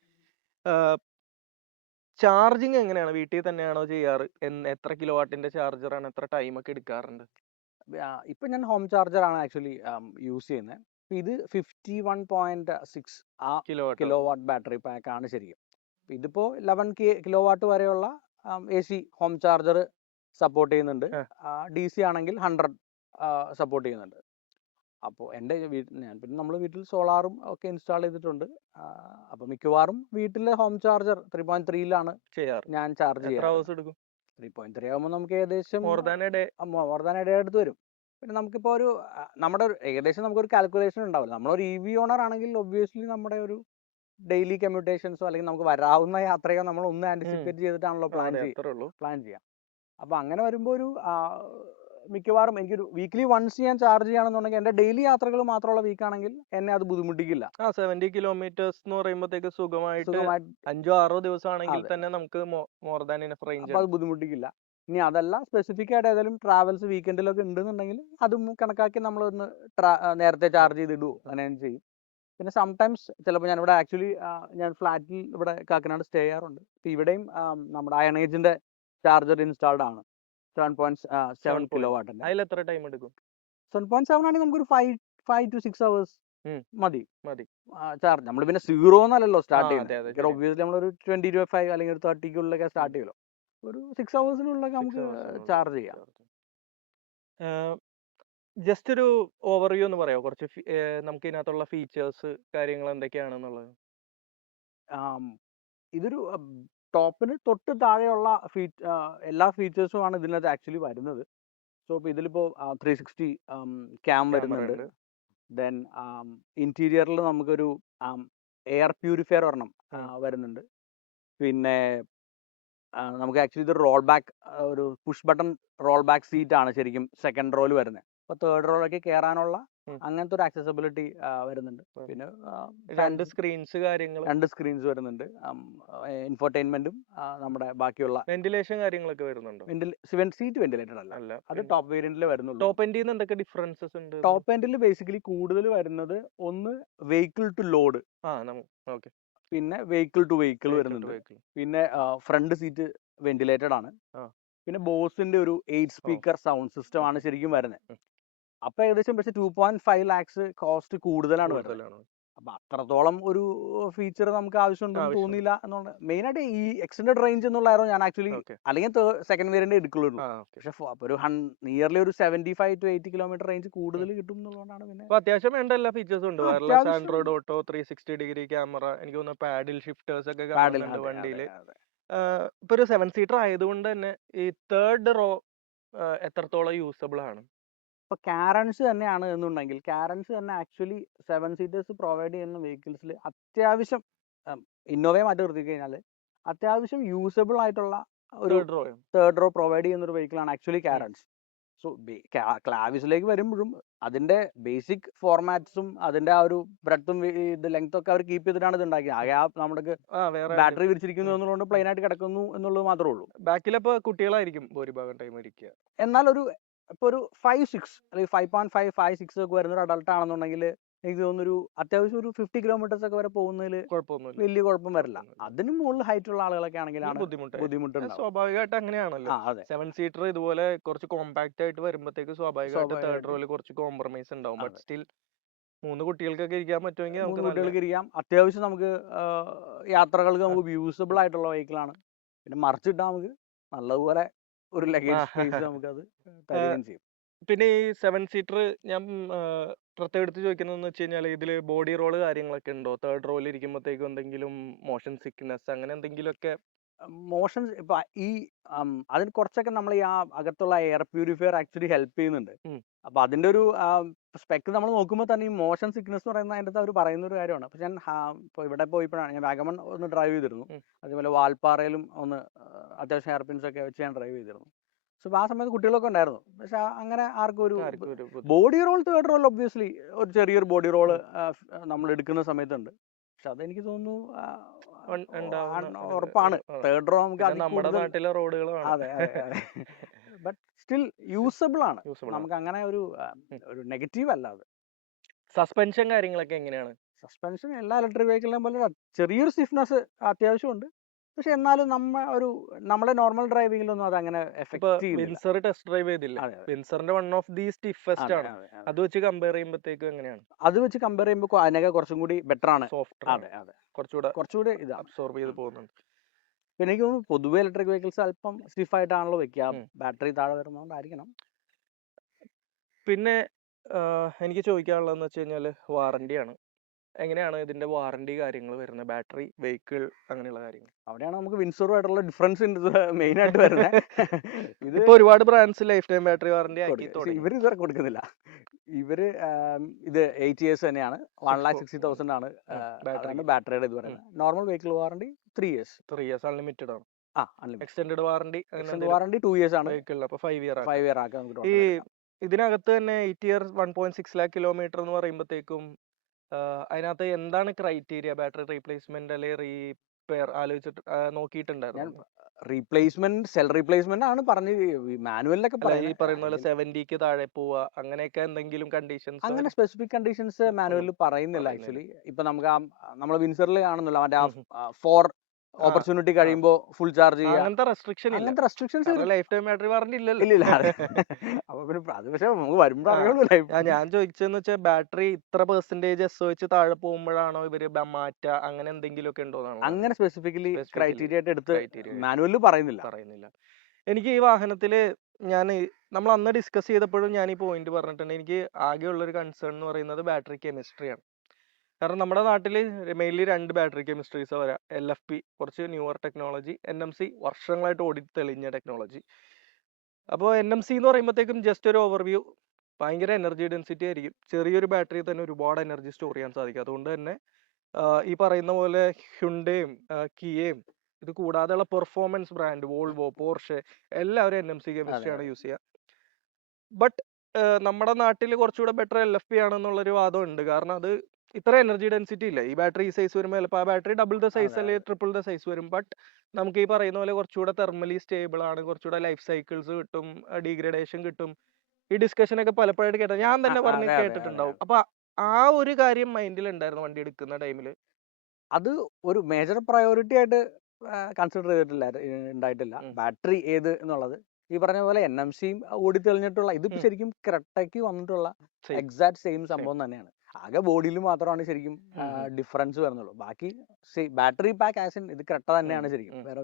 ചാർജിങ് എങ്ങനെയാണ്? വീട്ടിൽ തന്നെയാണോ ചെയ്യാറ്? എത്ര കിലോ വാട്ടിന്റെ ചാർജറാണ്? എത്ര ടൈം ഒക്കെ എടുക്കാറുണ്ട്? ഇപ്പൊ ഞാൻ ഹോം ചാർജർ ആണ് ആക്ച്വലി യൂസ് ചെയ്യുന്നത്. ഇത് 51.6 കിലോ വാട്ട് ബാറ്ററി പാക്ക് ആണ് ശരിക്കും. ഇതിപ്പോ 11 കിലോ വാട്ട് വരെയുള്ള AC ഹോം ചാർജർ സപ്പോർട്ട് ചെയ്യുന്നുണ്ട്. DC ആണെങ്കിൽ 100 സപ്പോർട്ട് ചെയ്യുന്നുണ്ട്. അപ്പോൾ എൻ്റെ പിന്നെ നമ്മൾ വീട്ടിൽ സോളാറും ഒക്കെ ഇൻസ്റ്റാൾ ചെയ്തിട്ടുണ്ട്. അപ്പോൾ മിക്കവാറും വീട്ടിലെ ഹോം ചാർജർ 3.3ലാണ് ഞാൻ ചാർജ് ചെയ്യാറ്. 3.3 ആകുമ്പോൾ നമുക്ക് ഏകദേശം മോർ ദാൻ എ ഡേ അടുത്ത് വരും. പിന്നെ നമുക്കിപ്പോൾ ഏകദേശം നമുക്കൊരു കാൽക്കുലേഷൻ ഉണ്ടാവില്ല. നമ്മളൊരു EV ഓണർ ആണെങ്കിൽ ഒബ്വിയസ്ലി നമ്മുടെ ഒരു ഡെയിലി കമ്മ്യൂട്ടേഷൻസോ അല്ലെങ്കിൽ നമുക്ക് വരാവുന്ന യാത്രയോ നമ്മൾ ഒന്ന് ആന്റിസിപ്പേറ്റ് ചെയ്തിട്ടാണല്ലോ പ്ലാൻ ചെയ്യാം. അപ്പോൾ അങ്ങനെ വരുമ്പോൾ ഒരു മിക്കവാറും എനിക്കൊരു വീക്ക്ലി വൺസ് ഞാൻ ചാർജ് ചെയ്യുകയാണെന്നുണ്ടെങ്കിൽ എൻ്റെ ഡെയിലി യാത്രകൾ മാത്രമുള്ള വീക്കാണെങ്കിൽ എന്നെ അത് ബുദ്ധിമുട്ടിക്കില്ല. 70 കിലോമീറ്റേഴ്സ് എന്ന് പറയുമ്പോഴത്തേക്ക് സുഖമായിട്ട് സുഖമായിട്ട് 5-6 ദിവസമാണെങ്കിൽ അതെ. തന്നെ നമുക്ക് മോർ ദാൻ ഇനഫ് റേഞ്ച് അപ്പോൾ അത് ബുദ്ധിമുട്ടിക്കില്ല. ഇനി അതല്ല സ്പെസിഫിക് ആയിട്ട് ഏതെങ്കിലും ട്രാവൽസ് വീക്കെൻഡിലൊക്കെ ഉണ്ടെന്നുണ്ടെങ്കിൽ അതും കണക്കാക്കി നമ്മളൊന്ന് നേരത്തെ ചാർജ് ചെയ്തിടുവോ അങ്ങനെ ചെയ്യും. പിന്നെ സംടൈംസ് ചിലപ്പോൾ ഞാനിവിടെ ആക്ച്വലി ഞാൻ ഫ്ലാറ്റിൽ ഇവിടെ കാക്കനാട് സ്റ്റേ ചെയ്യാറുണ്ട്. അപ്പോൾ ഇവിടെയും നമ്മുടെ അയണേജിൻ്റെ ചാർജർ ഇൻസ്റ്റാൾഡ് ആണ് 7.7 കിലോ വാട്ടിൻ്റെ. അതിൽ എത്ര ടൈം എടുക്കും? 7.7 ആണെങ്കിൽ നമുക്കൊരു 5 to 6 hours മതി മതി ചാർജ്. നമ്മൾ പിന്നെ 0 എന്നല്ലല്ലോ സ്റ്റാർട്ട് അതെ, അതെ, ചെയ്യുന്നത്. ശരിയാ. ഒബ്വിയസ്ലി നമ്മളൊരു 20-25 അല്ലെങ്കിൽ ഒരു 30ക്കുള്ളിലൊക്കെ സ്റ്റാർട്ട് ചെയ്യുമല്ലോ. ഒരു 6 ഹവേഴ്സിനുള്ളിലൊക്കെ നമുക്ക് ചാർജ് ചെയ്യാം. ജസ്റ്റ് ഒരു ഓവർവ്യൂ എന്ന് പറയാമോ കുറച്ച് നമുക്ക് ഇതിനകത്തുള്ള ഫീച്ചേഴ്സ് കാര്യങ്ങൾ എന്തൊക്കെയാണെന്നുള്ളത്? ഇതൊരു ടോപ്പിന് തൊട്ട് താഴെയുള്ള എല്ലാ ഫീച്ചേഴ്സും ആണ് ഇതിനകത്ത് ആക്ച്വലി വരുന്നത്. സോ ഇപ്പോൾ ഇതിലിപ്പോൾ 360 ക്യാം വരുന്നുണ്ട്. ദെൻ ഇന്റീരിയറിൽ നമുക്കൊരു എയർ പ്യൂരിഫയർ ഒരെണ്ണം വരുന്നുണ്ട്. പിന്നെ നമുക്ക് ആക്ച്വലി ഇത് റോൾ ബാക്ക് ഒരു push button roll back seat ആണ് ശരിക്കും സെക്കൻഡ് റോയിൽ വരുന്നത്. അപ്പോൾ തേർഡ് റോയിലേക്ക് കയറാനുള്ള അങ്ങനത്തെ ഒരു ആക്സസിബിലിറ്റി വരുന്നുണ്ട്. പിന്നെ രണ്ട് സ്ക്രീൻസ് വരുന്നുണ്ട്. ഇൻഫോർടൈൻമെന്റും നമ്മുടെ ബാക്കിയുള്ള വെന്റിലേഷൻ കാര്യങ്ങളൊക്കെ വരുന്നുണ്ടോ? സീറ്റ് വെന്റിലേറ്റഡ് അല്ല, അത് ടോപ്പ് വേരിയന്റിൽ വരുന്നുള്ളൂ. ടോപ്പ് എൻഡിൽ എന്തൊക്കെ ഡിഫറൻസസ് ഉണ്ട്? ടോപ്പ് എൻഡിൽ ബേസിക്കലി കൂടുതൽ വരുന്നത് ഒന്ന് വെഹിക്കിൾ ടു ലോഡ്, പിന്നെ വെഹിക്കിൾ ടു വെഹിക്കിൾ വരുന്നുണ്ട്. പിന്നെ ഫ്രണ്ട് സീറ്റ് വെന്റിലേറ്റഡ് ആണ്. പിന്നെ ബോസിന്റെ ഒരു 8 സ്പീക്കർ സൗണ്ട് സിസ്റ്റം ആണ് ശരിക്കും വരുന്നത്. അപ്പൊ ഏകദേശം പക്ഷെ 2.5 lakhs കോസ്റ്റ് കൂടുതലാണ് വരുന്നത്. അപ്പൊ അത്രത്തോളം ഒരു ഫീച്ചർ നമുക്ക് ആവശ്യമുണ്ടെന്ന് തോന്നിയില്ല എന്നുള്ളത്. മെയിൻ ആയിട്ട് ഈ എക്സ്റ്റൻഡഡ് റേഞ്ച് എന്നുള്ളതായിരുന്നു ഞാൻ ആക്ച്വലി അല്ലെങ്കിൽ സെക്കൻഡ് വേരിയന്റ് എടുക്കുള്ളൂ. പക്ഷെ ഒരു നിയർലി ഒരു 75 to 80 കിലോമീറ്റർ റേഞ്ച് കൂടുതൽ കിട്ടും എന്നുള്ളതാണ്. പിന്നെ അത്യാവശ്യം വേണ്ട എല്ലാ ഫീച്ചേഴ്സും ഉണ്ട്. Wireless Android auto, 360 degree camera, എനിക്ക് തോന്നുന്നു പാഡിൽ ഷിഫ്റ്റേഴ്സ് ഒക്കെ കാണുന്നുണ്ട് വണ്ടിയില്. ഇപ്പൊ ഒരു 7 സീറ്റർ ആയതുകൊണ്ട് തന്നെ ഈ തേർഡ് റോ എത്രത്തോളം യൂസബിൾ ആണ്? ഇപ്പോൾ കാരൻസ് തന്നെയാണ് എന്നുണ്ടെങ്കിൽ കാരൻസ് തന്നെ ആക്ച്വലി 7 സീറ്റേഴ്സ് പ്രൊവൈഡ് ചെയ്യുന്ന വെഹിക്കിൾസിൽ അത്യാവശ്യം ഇന്നോവയെ മാറ്റി നിർത്തി കഴിഞ്ഞാൽ അത്യാവശ്യം യൂസബിൾ ആയിട്ടുള്ള ഒരു തേർഡ് റോ പ്രൊവൈഡ് ചെയ്യുന്ന ഒരു വെഹിക്കിളാണ് ആക്ച്വലി കാരൻസ്. സോ ക്ലാവിസിലേക്ക് വരുമ്പോഴും അതിന്റെ ബേസിക് ഫോർമാറ്റ്സും അതിന്റെ ആ ഒരു ബ്രെഡ്ത്തും ഇത് ലെങ്ത്തും ഒക്കെ അവർ കീപ്പ് ചെയ്തിട്ടാണ് ഇത് ഉണ്ടാക്കിയത്. ആകെ നമുക്ക് ബാറ്ററി വിരിച്ചിരിക്കുന്നു എന്നുള്ളത് പ്ലെയിൻ ആയിട്ട് കിടക്കുന്നു എന്നുള്ളത് മാത്രമേ ഉള്ളൂ. ബാക്കിലപ്പോ കുട്ടികളായിരിക്കും ഭൂരിഭാഗം ടൈം ഇരിക്കുക. എന്നാൽ ഇപ്പോൾ ഒരു 5-6 അല്ലെങ്കിൽ 5.5-6 ഒക്കെ വരുന്ന ഒരു അഡൾട്ട് ആണെന്നുണ്ടെങ്കിൽ എനിക്ക് തോന്നുന്നൊരു അത്യാവശ്യം ഒരു 50 കിലോമീറ്റേഴ്സ് ഒക്കെ വരെ പോകുന്നതിൽ വലിയ കുഴപ്പം വരില്ല. അതിന് മുകളിൽ ഹൈറ്റ് ഉള്ള ആളുകളൊക്കെ ആണെങ്കിലാണ് ബുദ്ധിമുട്ടുണ്ട്. സ്വാഭാവികമായിട്ട് അങ്ങനെയാണല്ലോ. 7 സീറ്റർ ഇതുപോലെ കുറച്ച് കോമ്പാക്ട് ആയിട്ട് വരുമ്പോഴത്തേക്ക് സ്വാഭാവികമായിട്ട് തേർഡ് റോയിൽ കുറച്ച് കോംപ്രമൈസ് ഉണ്ടാവും. ബട്ട് സ്റ്റിൽ 3 കുട്ടികൾക്കൊക്കെ ഇരിക്കാൻ പറ്റുമെങ്കിൽ കുട്ടികൾക്ക് ഇരിക്കാം. അത്യാവശ്യം നമുക്ക് യാത്രകൾക്ക് നമുക്ക് യൂസബിൾ ആയിട്ടുള്ള വെഹിക്കിളാണ്. പിന്നെ മറിച്ചിട്ടാൽ നമുക്ക് നല്ലതുപോലെ ഒരു ലഗേജ് സ്പേസ് നമുക്കത് തരികയും ചെയ്യും. പിന്നെ ഈ 7 സീറ്റർ ഞാൻ പ്രത്യേകം എടുത്ത് ചോദിക്കുന്നതെന്ന് വെച്ച് കഴിഞ്ഞാൽ ഇതിൽ ബോഡി റോള് കാര്യങ്ങളൊക്കെ ഉണ്ടോ? തേർഡ് റോയിൽ ഇരിക്കുമ്പോഴത്തേക്കും എന്തെങ്കിലും മോഷൻ സിക്നെസ് അങ്ങനെ എന്തെങ്കിലുമൊക്കെ? മോഷൻ ഇപ്പൊ ഈ അതിന് കുറച്ചൊക്കെ നമ്മൾ ഈ അകത്തുള്ള എയർ പ്യൂരിഫയർ ആക്ച്വലി ഹെൽപ്പ് ചെയ്യുന്നുണ്ട്. അപ്പൊ അതിന്റെ ഒരു സ്പെക്ക് നമ്മൾ നോക്കുമ്പോൾ തന്നെ ഈ മോഷൻ സിക്നെസ് എന്ന് പറയുന്നത് അതിൻ്റെ അവർ പറയുന്ന ഒരു കാര്യമാണ്. അപ്പൊ ഞാൻ ഇപ്പോൾ ഇവിടെ പോയപ്പോഴാണ് ഞാൻ വാഗമൺ ഒന്ന് ഡ്രൈവ് ചെയ്തിരുന്നു. അതേപോലെ വാൽപ്പാറയിലും ഒന്ന് അത്യാവശ്യം എയർ പിൻസ് ഒക്കെ വെച്ച് ഞാൻ ഡ്രൈവ് ചെയ്തിരുന്നു. സോ ആ സമയത്ത് കുട്ടികളൊക്കെ ഉണ്ടായിരുന്നു. പക്ഷെ അങ്ങനെ ആർക്കും ഒരു body role third role obviously ഒരു ചെറിയൊരു ബോഡി റോള് നമ്മൾ എടുക്കുന്ന സമയത്തുണ്ട്. പക്ഷെ അതെനിക്ക് തോന്നുന്നു ഉറപ്പാണ് തേർഡ് റോ നമുക്ക് നമ്മുടെ നാട്ടിലെ റോഡുകളാണ്. അതെ ബട്ട് സ്റ്റിൽ യൂസബിൾ ആണ്. നമുക്ക് അങ്ങനെ ഒരു നെഗറ്റീവ് അല്ല അത്. സസ്പെൻഷൻ കാര്യങ്ങളൊക്കെ എങ്ങനെയാണ്? സസ്പെൻഷൻ എല്ലാ ഇലക്ട്രിക് വെഹിക്കിളിനെയും പോലെ ചെറിയൊരു സ്റ്റിഫ്നെസ് അത്യാവശ്യമുണ്ട്. പക്ഷെ എന്നാലും നമ്മളെ നോർമൽ ഡ്രൈവിംഗിലൊന്നും അത് അങ്ങനെ എഫക്ട് ചെയ്യില്ല. വിൻസർ ടെസ്റ്റ് ഡ്രൈവ് ചെയ്തില്ല. വിൻസറിന്റെ വൺ ഓഫ് ദി സ്റ്റിഫസ്റ്റ് ആണ്. അത് വെച്ച് കമ്പയർ ചെയ്യുമ്പോഴത്തേക്കും എങ്ങനെയാണ്? അത് വെച്ച് കമ്പയർ ചെയ്യുമ്പോൾ അതിനൊക്കെ കുറച്ചും കൂടി ബെറ്റർ ആണ്. സോഫ്റ്റ്. കുറച്ചുകൂടെ ഇത് അബ്സോർബ് ചെയ്ത് പോകുന്നുണ്ട്. പിന്നെ എനിക്ക് തോന്നുന്നു പൊതുവെ ഇലക്ട്രിക് വെഹിക്കിൾസ് അല്പം സ്റ്റിഫായിട്ടാണല്ലോ വെക്കുക. ബാറ്ററി താഴെ വരുന്നതുകൊണ്ടായിരിക്കണം. പിന്നെ എനിക്ക് ചോദിക്കാനുള്ളതെന്ന് വെച്ച് കഴിഞ്ഞാൽ വാറണ്ടിയാണ്. എങ്ങനെയാണ് ഇതിന്റെ വാറണ്ടി കാര്യങ്ങൾ വരുന്നത്? ബാറ്ററി, വെഹിക്കിൾ അങ്ങനെയുള്ള കാര്യങ്ങൾ. അവിടെയാണ് നമുക്ക് വിൻസറുമായിട്ടുള്ള ഡിഫറൻസ് മെയിൻ ആയിട്ട് വരുന്നത്. ഇതിപ്പോ ഒരുപാട് brands life time battery warranty ആക്കി. ഇവർ ഇതുവരെ കൊടുക്കുന്നില്ല. ഇവര് ഇത് 8 years തന്നെയാണ്. 1,60,000 ആണ് ബാറ്ററിയുടെ ഇത് പറയുന്നത്. Normal vehicle warranty 3 years unlimited ആണ്. അൺലിമിറ്റഡ് എക്സ്റ്റൻഡ് വാറണ്ടി അങ്ങനെ എക്സ്റ്റൻഡ് എന്തെങ്കിലും വാറണ്ടി 2 ഇയേഴ്സ് ആണ്. വെഹിക്കിളിൽ? അപ്പോൾ 5 ഇയർ 5 ആക്കാം. ഇയർ ആക്കാം നമുക്ക് ഈ ടോട്ടൽ എടുക്കാം. ഇതിനകത്ത് തന്നെ 8 ഇയർ 1.6 ലാക്ക് കിലോമീറ്റർ എന്ന് പറയുമ്പോഴത്തേക്കും അതിനകത്ത് എന്താണ് ക്രൈറ്റീരിയ? ബാറ്ററി റീപ്ലേസ്മെന്റ് അല്ലെങ്കിൽ റീപെയർ ആലോചിച്ചിട്ട് ഞാൻ നോക്കിയിട്ടുണ്ടായിരുന്നു? റീപ്ലേസ്മെന്റ് സെൽ റീപ്ലേസ്മെന്റ് ആണ് പറഞ്ഞ് മാനുവലിലൊക്കെ അല്ല, ഈ പറയുന്നത്. പറയുന്ന പോലെ 70ക്ക് താഴെ പോവുക അങ്ങനെയൊക്കെ എന്തെങ്കിലും കണ്ടീഷൻസ് അങ്ങനെ സ്പെസിഫിക് കണ്ടീഷൻസ് മാനുവലിൽ പറയുന്നില്ല പറയുന്നില്ല. ആക്ച്വലി. ഇപ്പൊ നമുക്ക് നമ്മൾ വിൻസറിൽ കാണുന്നില്ല മറ്റേ ഉം ഉം. 4 ആ ഓപ്പർച്യൂണിറ്റി ആ കഴിയുമ്പോൾ ഫുൾ ചാർജ് ചെയ്യുക. അങ്ങനത്തെ റെസ്ട്രിക്ഷൻ ഇല്ല, അങ്ങനത്തെ റെസ്ട്രിക്ഷൻസ് കാരണം ലൈഫ് ടൈം ബാറ്ററി വാറണ്ടി ഇല്ലല്ലോ. ഇല്ലില്ല. അപ്പൊ പിന്നെ അത് പക്ഷെ നമുക്ക് വരുമ്പോ ആ അറിയുള്ളൂ ലൈഫ്. ഞാൻ ചോദിച്ചതെന്ന് വെച്ചാൽ ബാറ്ററി ഇത്ര പെർസെന്റേജ് SOH താഴെ പോകുമ്പോഴാണോ ഇവര് മാറ്റുക, അങ്ങനെ എന്തെങ്കിലും ഒക്കെ ഉണ്ടോന്നാണ് അങ്ങനെ സ്പെസിഫിക്കലി ക്രൈറ്റീരിയ ആയിട്ട് എടുത്ത് ക്രൈറ്റീരിയ മാനുവലിൽ പറയുന്നില്ല. പറയുന്നില്ല. എനിക്ക് ഈ വാഹനത്തില് നമ്മൾ അന്ന് ഡിസ്കസ് ചെയ്തപ്പോഴും ഞാൻ ഈ പോയിന്റ് പറഞ്ഞിട്ടുണ്ട്. എനിക്ക് ആകെയുള്ള ഒരു കൺസേൺ എന്ന് പറയുന്നത് ബാറ്ററി കെമിസ്ട്രിയാണ്. കാരണം നമ്മുടെ നാട്ടിൽ മെയിൻലി 2 ബാറ്ററി കെമിസ്ട്രീസ് വരാം. LFP കുറച്ച് ന്യൂവർ ടെക്നോളജി, NMC വർഷങ്ങളായിട്ട് ഓടി തെളിഞ്ഞ ടെക്നോളജി. അപ്പോൾ NMC എന്ന് പറയുമ്പോഴത്തേക്കും ജസ്റ്റ് ഒരു ഓവർവ്യൂ, ഭയങ്കര എനർജി ഡെൻസിറ്റി ആയിരിക്കും. ചെറിയൊരു ബാറ്ററി തന്നെ ഒരുപാട് എനർജി സ്റ്റോർ ചെയ്യാൻ സാധിക്കും. അതുകൊണ്ട് തന്നെ ഈ പറയുന്ന പോലെ ഹ്യുണ്ടയും കിയയും ഇത് കൂടാതെയുള്ള പെർഫോമൻസ് ബ്രാൻഡ് വോൾവോ, പോർഷെ എല്ലാവരും NMC കെമിസ്ട്രിയാണ് യൂസ് ചെയ്യുക. ബട്ട് നമ്മുടെ നാട്ടിൽ കുറച്ചുകൂടെ ബെറ്റർ LFP ആണെന്നുള്ളൊരു വാദമുണ്ട്. കാരണം അത് ഇത്ര എനർജി ഡെൻസിറ്റി ഇല്ല. ഈ ബാറ്ററി ഈ സൈസ് വരുമ്പോൾ ചിലപ്പോൾ ആ ബാറ്ററി ഡബിൾ ദ സൈസ് അല്ലെങ്കിൽ ട്രിപ്പിൾ ദ സൈസ് വരും. ബട്ട് നമുക്ക് ഈ പറയുന്ന പോലെ കുറച്ചുകൂടെ തെർമലി സ്റ്റേബിൾ ആണ്, കുറച്ചുകൂടെ ലൈഫ് സൈക്കിൾസ് കിട്ടും, ഡീഗ്രഡേഷൻ കിട്ടും. ഈ ഡിസ്കഷൻ ഒക്കെ പലപ്പോഴായിട്ട് കേട്ടത് ഞാൻ തന്നെ പറഞ്ഞ് കേട്ടിട്ടുണ്ടാവും. അപ്പൊ ആ ഒരു കാര്യം മൈൻഡിൽ ഉണ്ടായിരുന്നു വണ്ടി എടുക്കുന്ന ടൈമിൽ. അത് ഒരു മേജർ പ്രയോറിറ്റി ആയിട്ട് കൺസിഡർ ചെയ്തിട്ടില്ല, ഉണ്ടായിട്ടില്ല ബാറ്ററി ഏത് എന്നുള്ളത്. ഈ പറഞ്ഞ പോലെ NMCയും ഓടി തെളിഞ്ഞിട്ടുള്ള ഇതിപ്പോ ശരിക്കും ക്രെട്ടയ്ക്ക് വന്നിട്ടുള്ള എക്സാക്ട് സെയിം സംഭവം തന്നെയാണ്. ആകെ ബോഡിയിൽ മാത്രമാണ് ശരിക്കും ഡിഫറൻസ് വരുന്നുള്ളൂ. ബാക്കി ബാറ്ററി പാക്ക് ആസിൻ ഇത് ക്രെട്ട തന്നെയാണ് ശരിക്കും, വേറെ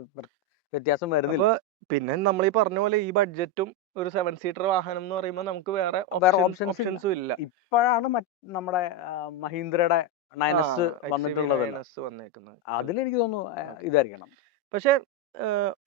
വ്യത്യാസം വരുന്നില്ല. പിന്നെ നമ്മൾ ഈ പറഞ്ഞ പോലെ ഈ ബഡ്ജറ്റും ഒരു 7 സീറ്റർ വാഹനം എന്ന് പറയുമ്പോൾ നമുക്ക് വേറെ ഓപ്ഷൻസും ഇല്ല. ഇപ്പോഴാണ് നമ്മുടെ മഹീന്ദ്രയുടെ 9S വന്നിട്ടുള്ളത്. അതിലെനിക്ക് തോന്നുന്നു ഇതായിരിക്കണം. പക്ഷെ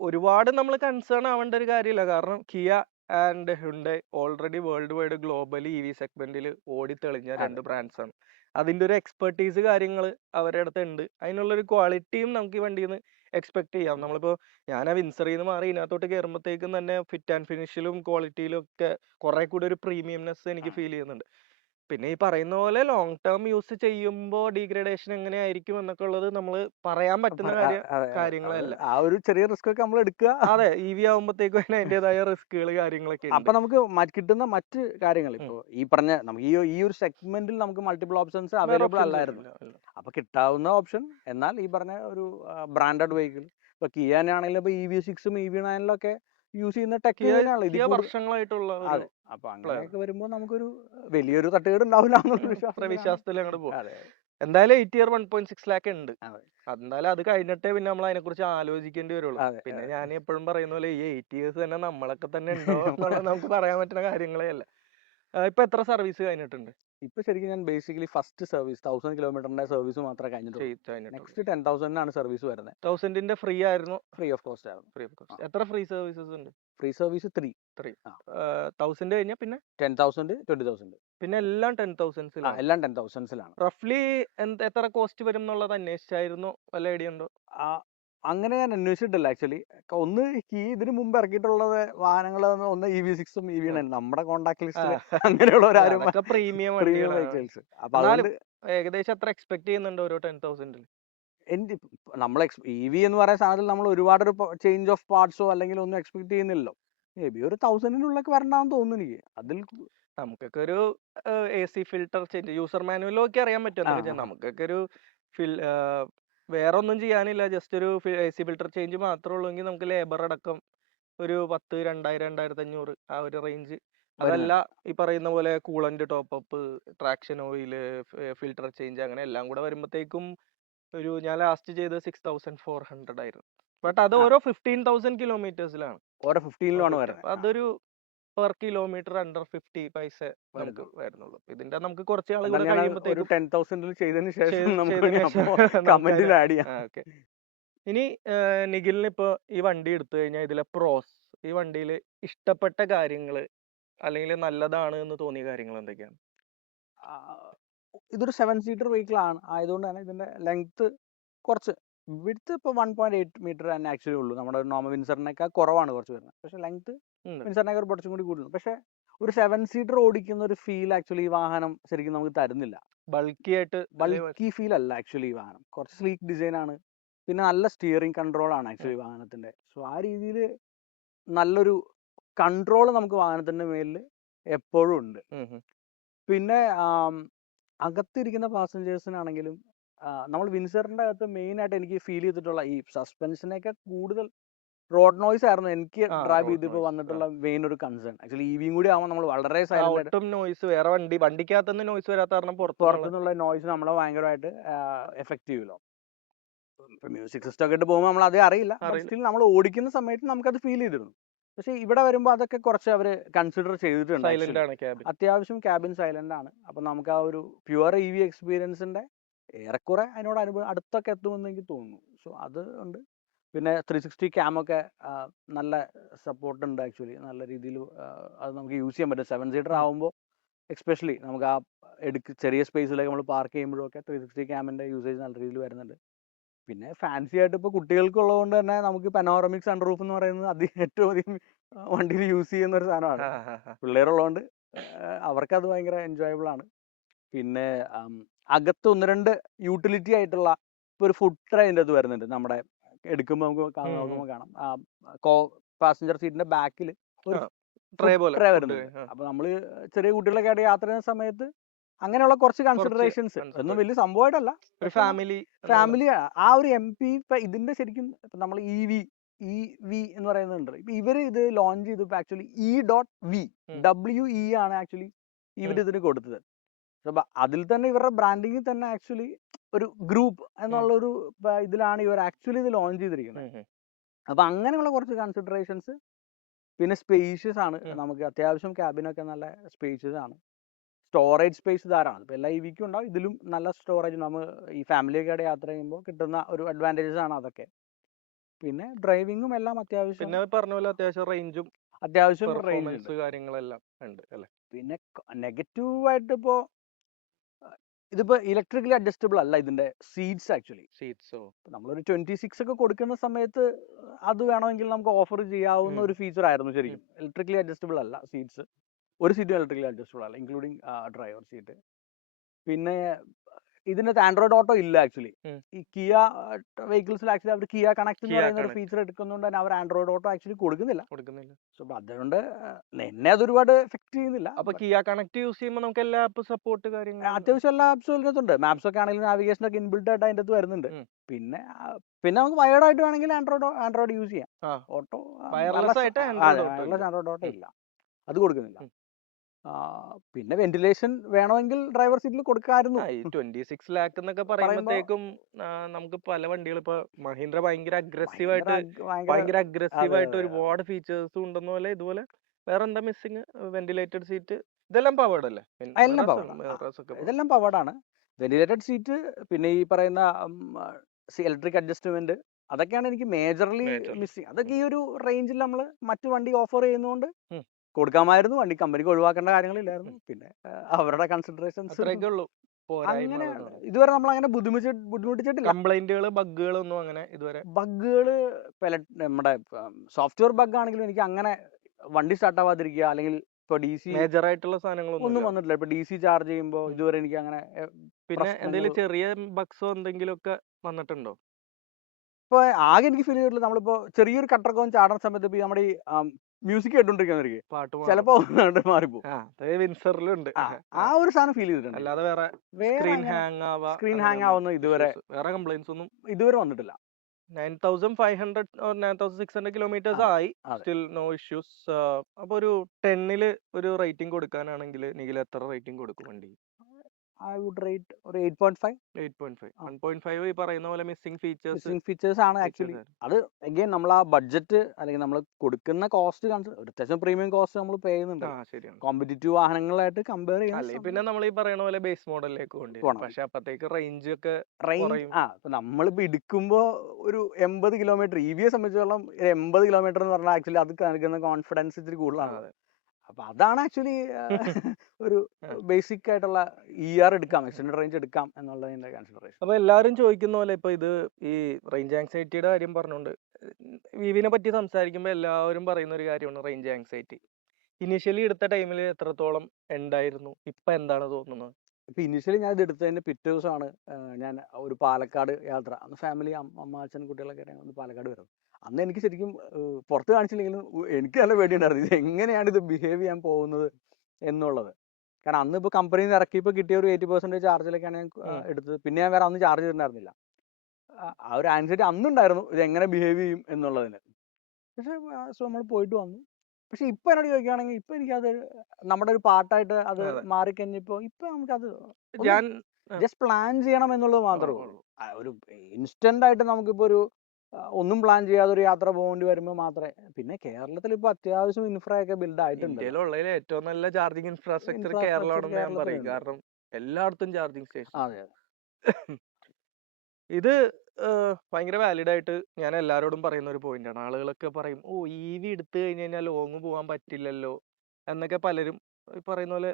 ഒരുപാട് നമ്മൾ കൺസേൺ ആവേണ്ട ഒരു കാര്യമില്ല. കാരണം Kia and Hyundai already world wide globally EV സെഗ്മെന്റിൽ ഓടി തെളിഞ്ഞ 2 ബ്രാൻഡ്സ് ആണ്. അതിന്റെ ഒരു എക്സ്പെർട്ടീസ് കാര്യങ്ങൾ അവരുടെ അടുത്ത് ഉണ്ട്. അതിനുള്ളൊരു ക്വാളിറ്റിയും നമുക്ക് ഈ വണ്ടിയിൽ നിന്ന് എക്സ്പെക്ട് ചെയ്യാം. നമ്മളിപ്പോ ഞാൻ ആ വിൻസറിൽ നിന്ന് മാറി ഇതിനകത്തോട്ട് കയറുമ്പോഴത്തേക്കും തന്നെ ഫിറ്റ് ആൻഡ് ഫിനിഷിലും ക്വാളിറ്റിയിലും ഒക്കെ കുറെ കൂടി ഒരു പ്രീമിയംനെസ് എനിക്ക് ഫീൽ ചെയ്യുന്നുണ്ട്. പിന്നെ ഈ പറയുന്ന പോലെ ലോങ് ടേം യൂസ് ചെയ്യുമ്പോൾ ഡീഗ്രഡേഷൻ എങ്ങനെയായിരിക്കും എന്നൊക്കെ ഉള്ളത് നമ്മൾ പറയാൻ പറ്റുന്ന കാര്യങ്ങളല്ല. ആ ഒരു ചെറിയ റിസ്ക് ഒക്കെ നമ്മൾ എടുക്കുക. അതെ, EV ആവുമ്പോഴത്തേക്കും അതിൻ്റെതായ റിസ്കുകൾ കാര്യങ്ങളൊക്കെ ഉണ്ട്. അപ്പൊ നമുക്ക് കിട്ടുന്ന മറ്റ് കാര്യങ്ങൾ ഇപ്പൊ ഈ പറഞ്ഞ നമുക്ക് ഈ ഒരു സെഗ്മെന്റിൽ നമുക്ക് മൾട്ടിപ്പിൾ ഓപ്ഷൻസ് അവൈലബിൾ അല്ലായിരുന്നു. അപ്പൊ കിട്ടാവുന്ന ഓപ്ഷൻ എന്നാൽ ഈ പറഞ്ഞ ഒരു ബ്രാൻഡഡ് വെഹിക്കിൾ ഇപ്പൊ കിയാനാണെങ്കിലും ഇപ്പൊ EV6ഉം EV9 ഒക്കെ യൂസ് ചെയ്യുന്ന ടെക്നോളജി വർഷങ്ങളായിട്ടുള്ള. അതെ, അപ്പൊ അങ്ങനെയൊക്കെ വരുമ്പോൾ നമുക്കൊരു വലിയൊരു തട്ടുകേട് ഉണ്ടാവില്ല വിശ്വാസത്തിൽ അങ്ങോട്ട് പോകും. എന്തായാലും 8 ഇയർ 1.6 ലാക്ക് ഉണ്ട്. എന്തായാലും അത് കഴിഞ്ഞിട്ടേ പിന്നെ നമ്മൾ അതിനെ കുറിച്ച് ആലോചിക്കേണ്ടി വരുള്ളൂ. പിന്നെ ഞാൻ എപ്പോഴും പറയുന്ന പോലെ ഈ 8 ഇയേഴ്സ് തന്നെ നമ്മളൊക്കെ തന്നെ ഉണ്ടോ എന്നുള്ളത് നമുക്ക് പറയാൻ പറ്റുന്ന കാര്യങ്ങളേ അല്ല. ഇപ്പൊ എത്ര സർവീസ് കഴിഞ്ഞിട്ടുണ്ട്? ഇപ്പൊ ശരിക്കും ഞാൻ ബേസിക്കലി ഫസ്റ്റ് സർവീസ് 1000 കിലോമീറ്ററിന്റെ സർവീസ് മാത്രമേ കഴിഞ്ഞിട്ടുള്ളൂ. നെക്സ്റ്റ് 10,000 സർവീസ് വരുന്നത്. 1000ന്റെ ഫ്രീ ആയിരുന്നു? ഫ്രീ ഓഫ് കോസ്റ്റ് ആയിരുന്നു. എത്ര ഫ്രീ സർവീസസ് ഉണ്ട്? Free service 3. 1000 കഴിഞ്ഞാൽ പിന്നെ 10,000, 20,000. പിന്നെ എല്ലാം 10,000 എല്ലാം 10,000 റഫ്ലി എത്ര കോസ്റ്റ് വരും എന്നുള്ളത് അന്വേഷിച്ചായിരുന്നു? വല്ല ഐഡിയ ഉണ്ടോ? അങ്ങനെ ഞാൻ അന്വേഷിച്ചിട്ടില്ല ആക്ച്വലി. ഒന്ന് ഇതിന് മുമ്പ് ഇറക്കിയിട്ടുള്ളത് വാഹനങ്ങൾ ഒന്ന് EV6ഉം EV9 നമ്മുടെ കോണ്ടാക്ട് ലിസ്റ്റിൽ അങ്ങനെയുള്ളവരാരും പ്രീമിയം വെഹിക്കിൾസ്. അപ്പൊ അതുകൊണ്ട് ഏകദേശം എത്ര എക്സ്പെക്ട് ചെയ്യുന്നുണ്ട് ഓരോ 10,000? നമ്മൾ EV എന്ന് പറയുന്ന സാധനത്തിൽ നമ്മൾ ഒരുപാട് ചേഞ്ച് ഓഫ് പാർട്സോ അല്ലെങ്കിൽ ഒന്നും എക്സ്പെക്ട് ചെയ്യുന്നില്ലല്ലോ. മേ ബി ഒരു 1000-നുള്ളിലൊക്കെ വരണമെന്ന് തോന്നുന്നു എനിക്ക്. അതിൽ നമുക്കൊക്കെ ഒരു AC ഫിൽട്ടർ ചേഞ്ച് യൂസർ മാനുവലൊക്കെ അറിയാൻ പറ്റും. നമുക്കൊക്കെ ഒരു വേറെ ഒന്നും ചെയ്യാനില്ല, ജസ്റ്റ് ഒരു AC ഫിൽട്ടർ ചേഞ്ച് മാത്രമേ ഉള്ളൂ എങ്കിൽ നമുക്ക് ലേബർ അടക്കം ഒരു 10, 2000, 2500 ആ ഒരു റേഞ്ച്. അതല്ല ഈ പറയുന്ന പോലെ coolant top, traction oil, filter change അങ്ങനെ എല്ലാം കൂടെ വരുമ്പോഴത്തേക്കും ഞാൻ ലാസ്റ്റ് ചെയ്ത് 6400 ആയിരുന്നു. ബട്ട് അത് ഓരോ 15,000 കിലോമീറ്റേഴ്സിലാണ്. ഓരോ 15-ലാണ് വരുന്നത്. അതൊരു പെർ കിലോമീറ്റർ അണ്ടർ 50 പൈസ നമുക്ക് വരുന്നുള്ളൂ. ഇതിന്റെ നമുക്ക് കുറച്ച് ആളുകൾ കഴിയുമ്പോഴത്തേക്കും 10,000 ചെയ്തതിന് ശേഷം കമന്റിൽ ആഡ് ചെയ്യാം. ഇനി നിഖിലിന് ഇപ്പൊ ഈ വണ്ടി എടുത്തു കഴിഞ്ഞാൽ ഇതിലെ പ്രോസ്, ഈ വണ്ടിയിൽ ഇഷ്ടപ്പെട്ട കാര്യങ്ങൾ അല്ലെങ്കിൽ നല്ലതാണ് എന്ന് തോന്നിയ കാര്യങ്ങൾ എന്തൊക്കെയാണ്? ഇതൊരു 7 സീറ്റർ വെഹിക്കിൾ ആണ്, ആയതുകൊണ്ട് തന്നെ ഇതിന്റെ ലെങ്ത് കുറച്ച് വിഡ്ത്ത് ഇപ്പോൾ 1.8 മീറ്റർ തന്നെ ആക്ച്വലി ഉള്ളൂ. നമ്മുടെ നോർമൽ വിൻസറിനേക്കാൾ കുറവാണ് കുറച്ച് വരുന്നത്. പക്ഷേ ലെങ്ത് ഉണ്ട്. വിൻസറിനേക്കാൾ കുറച്ചും കൂടി കൂടുതൽ. പക്ഷേ ഒരു 7 സീറ്റർ ഓടിക്കുന്ന ഒരു ഫീൽ ആക്ച്വലി ഈ വാഹനം ശരിക്കും നമുക്ക് തരുന്നില്ല. ബൾക്കി ആയിട്ട് അല്ലേ ബൾക്കി ഫീൽ അല്ല ആക്ച്വലി ഈ വാഹനം. കുറച്ച് സ്ലീക്ക് ഡിസൈൻ ആണ്. പിന്നെ നല്ല സ്റ്റിയറിംഗ് കൺട്രോൾ ആണ് ആക്ച്വലി വാഹനത്തിന്റെ. സോ ആ രീതിയിൽ നല്ലൊരു കൺട്രോൾ നമുക്ക് വാഹനത്തിന്റെ മേലിൽ എപ്പോഴും ഉണ്ട്. പിന്നെ അകത്തിരിക്കുന്ന പാസഞ്ചേഴ്സിനാണെങ്കിലും നമ്മൾ വിൻസറിന്റെ അകത്ത് മെയിൻ ആയിട്ട് എനിക്ക് ഫീൽ ചെയ്തിട്ടുള്ള ഈ സസ്പെൻഷനൊക്കെ കൂടുതൽ റോഡ് നോയ്സ് ആയിരുന്നു എനിക്ക് ഡ്രൈവ് road ചെയ്തപ്പോൾ noise. വന്നിട്ടുള്ള മെയിൻ ഒരു കൺസേൺ. ആക്ച്വലി ഇവിയും കൂടി ആവുമ്പോൾ നമ്മൾ വളരെ സൈലന്റ് ആയിട്ട് ഒട്ടും നോയ്സ് വേറെ വണ്ടിക്കകത്തുനിന്ന് നോയ്സ് വരാത്ത കാരണം പുറത്തുനിന്നുള്ള പുറത്തുനിന്നുള്ള നോയ്സ് നമ്മളെ ഭയങ്കരമായിട്ട് എഫക്ട് ചെയ്യുമല്ലോ. ഇപ്പൊ മ്യൂസിക് സിസ്റ്റം ഒക്കെ ഇട്ട് പോകുമ്പോൾ നമ്മൾ അതേ അറിയില്ല. സ്റ്റിൽ നമ്മൾ ഓടിക്കുന്ന സമയത്ത് നമുക്കത് ഫീൽ ചെയ്തിരുന്നു. പക്ഷെ ഇവിടെ വരുമ്പോൾ അതൊക്കെ കുറച്ച് അവർ കൺസിഡർ ചെയ്തിട്ടുണ്ട്. Silent actually. ആണ് ക്യാബിൻ. അത്യാവശ്യം ക്യാബിൻ സൈലന്റ് ആണ്. അപ്പൊ നമുക്ക് ആ ഒരു പ്യുവർ ഇ വി എക്സ്പീരിയൻസിന്റെ ഏറെക്കുറെ അതിനോട് അടുത്തൊക്കെ എത്തുമെന്ന് എനിക്ക് തോന്നുന്നു. സോ അത് ഉണ്ട്. പിന്നെ 360 ക്യാമൊക്കെ നല്ല സപ്പോർട്ട് ഉണ്ട് ആക്ച്വലി. നല്ല രീതിയിൽ അത് നമുക്ക് യൂസ് ചെയ്യാൻ പറ്റും. 7 സീറ്റർ ആകുമ്പോൾ എക്സ്പെഷ്യലി നമുക്ക് ആ ചെറിയ സ്പേസിലേക്ക് നമ്മൾ പാർക്ക് ചെയ്യുമ്പോഴൊക്കെ 360 ക്യാമിന്റെ യൂസേജ് നല്ല രീതിയിൽ വരുന്നുണ്ട്. പിന്നെ ഫാൻസി ആയിട്ട് ഇപ്പോൾ കുട്ടികൾക്കുള്ളത് തന്നെ നമുക്ക് പനോറമിക് സൺറൂഫ് എന്ന് പറയുന്നത് ഏറ്റവും അധികം വണ്ടിയിൽ യൂസ് ചെയ്യുന്ന ഒരു സാധനമാണ്. പിള്ളേരുള്ളതുകൊണ്ട് അവർക്കത് ഭയങ്കര എൻജോയബിൾ ആണ്. പിന്നെ അകത്ത് 1-2 യൂട്ടിലിറ്റി ആയിട്ടുള്ള ഇപ്പോൾ ഒരു ഫുഡ് ട്രേ അതിൻ്റെ അത് വരുന്നുണ്ട്. നമ്മുടെ എടുക്കുമ്പോൾ നമുക്ക് നോക്കുമ്പോൾ കാണാം പാസഞ്ചർ സീറ്റിന്റെ ബാക്കിൽ ഒരു ട്രേ പോലെ ട്രേ വരുന്നുണ്ട്. അപ്പൊ നമ്മൾ ചെറിയ കുട്ടികളൊക്കെ ആയിട്ട് യാത്ര ചെയ്യുന്ന സമയത്ത് അങ്ങനെയുള്ള കുറച്ച് കൺസിഡറേഷൻസ് ഒന്നും വലിയ സംഭവമായിട്ടല്ല. ഒരു ഫാമിലി ആ ഒരു MP ഇപ്പൊ ഇതിന്റെ ശരിക്കും നമ്മൾ ഇ വി എന്ന് പറയുന്നുണ്ട്. ഇപ്പൊ ഇവര് ഇത് ലോഞ്ച് ചെയ്തപ്പോൾ ആക്ച്വലി WE ആണ് ആക്ച്വലി ഇവർ ഇതിന് കൊടുത്തത്. അതിൽ തന്നെ ഇവരുടെ ബ്രാൻഡിങ്ങിൽ തന്നെ ആക്ച്വലി ഒരു ഗ്രൂപ്പ് എന്നുള്ളൊരു ഇതിലാണ് ഇവർ ആക്ച്വലി ഇത് ലോഞ്ച് ചെയ്തിരിക്കുന്നത്. അപ്പൊ അങ്ങനെയുള്ള കുറച്ച് കൺസിഡറേഷൻസ്. പിന്നെ സ്പേഷ്യസ് ആണ്. നമുക്ക് അത്യാവശ്യം ക്യാബിനൊക്കെ നല്ല സ്പേഷ്യസ് ആണ്. സ്റ്റോറേജ് സ്പേസ് ധാരാളം. ഇപ്പൊ എല്ലാ ഇവിക്കും ഉണ്ടാവും. ഇതിലും നല്ല സ്റ്റോറേജ് നമ്മൾ ഈ ഫാമിലിയൊക്കെ ആയിട്ട് യാത്ര ചെയ്യുമ്പോൾ കിട്ടുന്ന ഒരു അഡ്വാൻറ്റേജസ് ആണ് അതൊക്കെ. പിന്നെ ഡ്രൈവിങ്ങും എല്ലാം അത്യാവശ്യം പിന്നെ പറഞ്ഞ പോലെ അത്യാവശ്യം റേഞ്ചും റേഞ്ച് കാര്യങ്ങളെല്ലാം ഉണ്ട് അല്ലേ. പിന്നെ നെഗറ്റീവായിട്ട് ഇതിപ്പോ ഇലക്ട്രിക്കലി അഡ്ജസ്റ്റബിൾ അല്ല ഇതിന്റെ സീറ്റ്സ് ആക്ച്വലി. സീറ്റ്സോ നമ്മളൊരു 26 ഒക്കെ കൊടുക്കുന്ന സമയത്ത് അത് വേണമെങ്കിൽ നമുക്ക് ഓഫർ ചെയ്യാവുന്ന ഒരു ഫീച്ചർ ആയിരുന്നു ശരിക്കും. ഇലക്ട്രിക്കലി അഡ്ജസ്റ്റബിൾ അല്ല സീറ്റ്സ്. ഒരു സീറ്റും ഇലക്ട്രിക്കലി അഡ്ജസ്റ്റബിൾ അല്ല, ഇൻക്ലൂഡിങ് ഡ്രൈവർ സീറ്റ്. പിന്നെ ഇതിനകത്ത് ആൻഡ്രോയിഡ് ഓട്ടോ ഇല്ല ആക്ച്വലി. ഈ കിയ വെഹിക്കിൾസിൽ ആക്ച്വലി അവർ കിയ കണക്ട് എന്ന് പറയുന്ന ഒരു ഫീച്ചർ എടുക്കുന്നതുകൊണ്ട് തന്നെ അവർ ആൻഡ്രോയിഡ് ഓട്ടോ ആക്ച്വലി കൊടുക്കുന്നില്ല. സോ അതുകൊണ്ട് എന്നെ അത് ഒരുപാട് എഫക്ട് ചെയ്യുന്നില്ല. അപ്പൊ കിയ കണക്ട് യൂസ് ചെയ്യുമ്പോൾ നമുക്ക് എല്ലാ ആപ്പ് സപ്പോർട്ട് കാര്യങ്ങൾ അത്യാവശ്യം എല്ലാ ആപ്സും ഇതിനകത്തുണ്ട്. മാപ്സ് ഒക്കെ ആണെങ്കിലും നാവിഗേഷൻ ഒക്കെ ഇൻബിൽഡ് ആയിട്ട് അതിൻ്റെ അകത്ത് വരുന്നുണ്ട്. പിന്നെ നമുക്ക് വയേർഡ് ആയിട്ട് വേണമെങ്കിൽ ആൻഡ്രോയിഡ് യൂസ് ചെയ്യാം. ഓട്ടോ ആൻഡ്രോയിഡ് ഓട്ടോ ഇല്ല, അത് കൊടുക്കുന്നില്ല. പിന്നെ വെന്റിലേഷൻ വേണമെങ്കിൽ ഡ്രൈവർ സീറ്റിൽ കൊടുക്കാമായിരുന്നു. ഈ 26 lakh എന്നൊക്കെ പറയുമ്പോഴത്തേക്കും നമുക്ക് പല വണ്ടികൾ ഇപ്പൊ മഹീന്ദ്ര ഭയങ്കര അഗ്രസീവായിട്ട് ഒരുപാട് ഫീച്ചേഴ്സ് ഉണ്ടെന്ന പോലെ ഇതുപോലെ വേറെ എന്താ മിസ്സിങ്? വെന്റിലേറ്റഡ് സീറ്റ് ഇതെല്ലാം പവേർഡ് അല്ലേ? ഇതെല്ലാം പവേർഡ് ആണ്. വെന്റിലേറ്റഡ് സീറ്റ്, പിന്നെ ഈ പറയുന്ന ഇലക്ട്രിക് അഡ്ജസ്റ്റ്മെന്റ്, അതൊക്കെയാണ് എനിക്ക് മേജർലി മിസ്സിങ്. അതൊക്കെ ഈ ഒരു റേഞ്ചിൽ നമ്മൾ മറ്റു വണ്ടി ഓഫർ ചെയ്യുന്നതുകൊണ്ട് കൊടുക്കാമായിരുന്നു. വണ്ടി കമ്പനിക്ക് ഒഴിവാക്കേണ്ട കാര്യങ്ങളില്ലായിരുന്നു. പിന്നെ അവരുടെ കൺസിഡറേഷൻസ് അങ്ങനെ ഇതുവരെ നമ്മൾ അങ്ങനെ ബുദ്ധിമുട്ടിച്ചിട്ടില്ല. കംപ്ലൈന്റുകൾ ബഗ്ഗുകൾ ഒന്നും അങ്ങനെ ഇതുവരെ ബഗ്ഗുകള് നമ്മുടെ സോഫ്റ്റ്വെയർ ബഗ് ആണെങ്കിലും എനിക്ക് അങ്ങനെ വണ്ടി സ്റ്റാർട്ട് ആവാതിരിക്കുക അല്ലെങ്കിൽ ഇപ്പൊ DC മേജർ ആയിട്ടുള്ള സാധനങ്ങളൊന്നും വന്നിട്ടില്ല. ഇപ്പൊ DC ചാർജ് ചെയ്യുമ്പോൾ ഇതുവരെ എനിക്ക് അങ്ങനെ. പിന്നെ എന്തെങ്കിലും ചെറിയ ബഗ്സോ എന്തെങ്കിലും ഒക്കെ വന്നിട്ടുണ്ടോ? ഇപ്പൊ ആകെ എനിക്ക് ഫീൽ ചെയ്തിട്ടുള്ളത് നമ്മളിപ്പോ ചെറിയൊരു കട്ടർക്കോൺ ചാടുന്ന സമയത്ത് ഇപ്പൊ നമ്മുടെ ഈ മ്യൂസിക് കേട്ടോണ്ടിരിക്കുന്നവർക്ക് ചിലപ്പോ മാറിപ്പോകും. ആ ഒരു സാധനം ഫീൽ ചെയ്തിട്ടുണ്ട്. അല്ലാതെ വേറെ സ്ക്രീൻ ഹാങ് ആവുന്ന ഇതുവരെ കംപ്ലൈന്റ്സ് ഒന്നും ഇതുവരെ വന്നിട്ടില്ല. 9500 or 9600 kilometers ആയി, സ്റ്റിൽ നോ ഇഷ്യൂസ്. അപ്പൊ ഒരു 10 ഒരു റേറ്റിംഗ് കൊടുക്കാനാണെങ്കിൽ നിഖിൽ എത്ര റേറ്റിംഗ് കൊടുക്കും വണ്ടി? I would rate ഒരു 8.5. 1.5 ഈ പറയുന്ന പോലെ മിസ്സിംഗ് ഫീച്ചേഴ്സ് ആണ് ആക്ച്വലി. അത് അഗൈൻ നമ്മൾ ആ ബഡ്ജറ്റ് അല്ലെങ്കിൽ നമ്മൾ കൊടുക്കുന്ന കോസ്റ്റ് അത്യാവശ്യം പ്രീമിയം കോസ്റ്റ് നമ്മൾ പേ ചെയ്യുന്നുണ്ട്. കോമ്പറ്റീറ്റീവ് വാഹനങ്ങളായിട്ട് കമ്പയർ ചെയ്യുന്നത്. പിന്നെ നമ്മൾ ഈ പറയുന്ന പോലെ ബേസ് മോഡലിലേക്ക് കൊണ്ടുപോകും. പക്ഷെ അപ്പത്തേക്ക് റേഞ്ച് ഒക്കെ നമ്മളിപ്പോ എടുക്കുമ്പോ ഒരു 80 കിലോമീറ്റർ EVയെ സംബന്ധിച്ചോളം 80 കിലോമീറ്റർ എന്ന് പറഞ്ഞാൽ ആക്ച്വലി അത് നൽകുന്ന കോൺഫിഡൻസ് ഇത്തിരി കൂടുതലാണ്. അപ്പൊ അതാണ് ആക്ച്വലി ഒരു ആ. ബേസിക് ആയിട്ടുള്ള എടുക്കാം, എക്സ്റ്റൻഡ് റേഞ്ച് എടുക്കാം എന്നുള്ളതിന്റെ കൺസിഡറേഷൻ. അപ്പൊ എല്ലാവരും ചോദിക്കുന്ന പോലെ ഇപ്പൊ ഇത് ഈ റേഞ്ച് ആങ്സൈറ്റിയുടെ കാര്യം പറഞ്ഞുകൊണ്ട് വിവിനെ പറ്റി സംസാരിക്കുമ്പോൾ എല്ലാവരും പറയുന്ന ഒരു കാര്യമാണ് റേഞ്ച് ആങ്സൈറ്റി. ഇനീഷ്യലി എടുത്ത ടൈമിൽ എത്രത്തോളം ഉണ്ടായിരുന്നു, ഇപ്പൊ എന്താണ് തോന്നുന്നത്? ഇപ്പൊ ഇനിഷ്യലി ഞാൻ ഇത് എടുത്തതിന്റെ പിറ്റേ ദിവസമാണ് ഞാൻ ഒരു പാലക്കാട് യാത്ര, അന്ന് ഫാമിലി അമ്മ അച്ഛൻ കുട്ടികളൊക്കെ ഒന്ന് പാലക്കാട് വരും. അന്ന് എനിക്ക് ശരിക്കും പുറത്ത് കാണിച്ചില്ലെങ്കിലും എനിക്ക് നല്ല പേടിയുണ്ടായിരുന്നു ഇത് എങ്ങനെയാണ് ഇത് ബിഹേവ് ചെയ്യാൻ പോകുന്നത് എന്നുള്ളത്. കാരണം അന്ന് ഇപ്പോൾ കമ്പനിയിൽ നിന്ന് ഇറക്കിയപ്പോൾ കിട്ടിയ ഒരു 80% ചാർജിലൊക്കെയാണ് ഞാൻ എടുത്തത്. പിന്നെ ഞാൻ വേറെ അന്ന് ചാർജ് ചെയ്തിട്ടുണ്ടായിരുന്നില്ല. ആ ഒരു ആൻസൈറ്റി അന്നുണ്ടായിരുന്നു ഇത് എങ്ങനെ ബിഹേവ് ചെയ്യും എന്നുള്ളതിന്. പക്ഷെ നമ്മൾ പോയിട്ട് വന്നു. പക്ഷെ ഇപ്പൊ എന്നോട് ചോദിക്കുകയാണെങ്കിൽ ഇപ്പൊ എനിക്കത് നമ്മുടെ ഒരു പാർട്ടായിട്ട് അത് അതെ. മാറിക്കഴിഞ്ഞപ്പോ ഇപ്പൊ നമുക്കത് ഞാൻ ജസ്റ്റ് പ്ലാൻ ചെയ്യണം എന്നുള്ളത് മാത്രമേ ഉള്ളൂ. ഒരു ഇൻസ്റ്റന്റ് ആയിട്ട് നമുക്കിപ്പോ ഒരു ഒന്നും പ്ലാൻ ചെയ്യാതെ ഒരു യാത്ര പോകേണ്ടി വരുമ്പോൾ മാത്രമേ. പിന്നെ കേരളത്തിൽ ഇപ്പൊ അത്യാവശ്യം ഇൻഫ്ര ഒക്കെ ബിൽഡ് ആയിട്ടുണ്ട്. ഇന്ത്യയിലുള്ളതിൽ ഏറ്റവും നല്ല ചാർജിങ് ഇൻഫ്രാസ്ട്രക്ചർ കേരളമാണെന്ന് ഞാൻ പറയും. കാരണം എല്ലായിടത്തും ചാർജിങ് സ്റ്റേഷൻ. അതെ. ഇത് ഭയങ്കര വാലിഡ് ആയിട്ട് ഞാൻ എല്ലാവരോടും പറയുന്ന ഒരു പോയിന്റ് ആണ്. ആളുകളൊക്കെ പറയും, ഓ EV എടുത്തു കഴിഞ്ഞ് കഴിഞ്ഞാൽ ലോങ് പോകാൻ പറ്റില്ലല്ലോ എന്നൊക്കെ പലരും ഈ പറയുന്ന പോലെ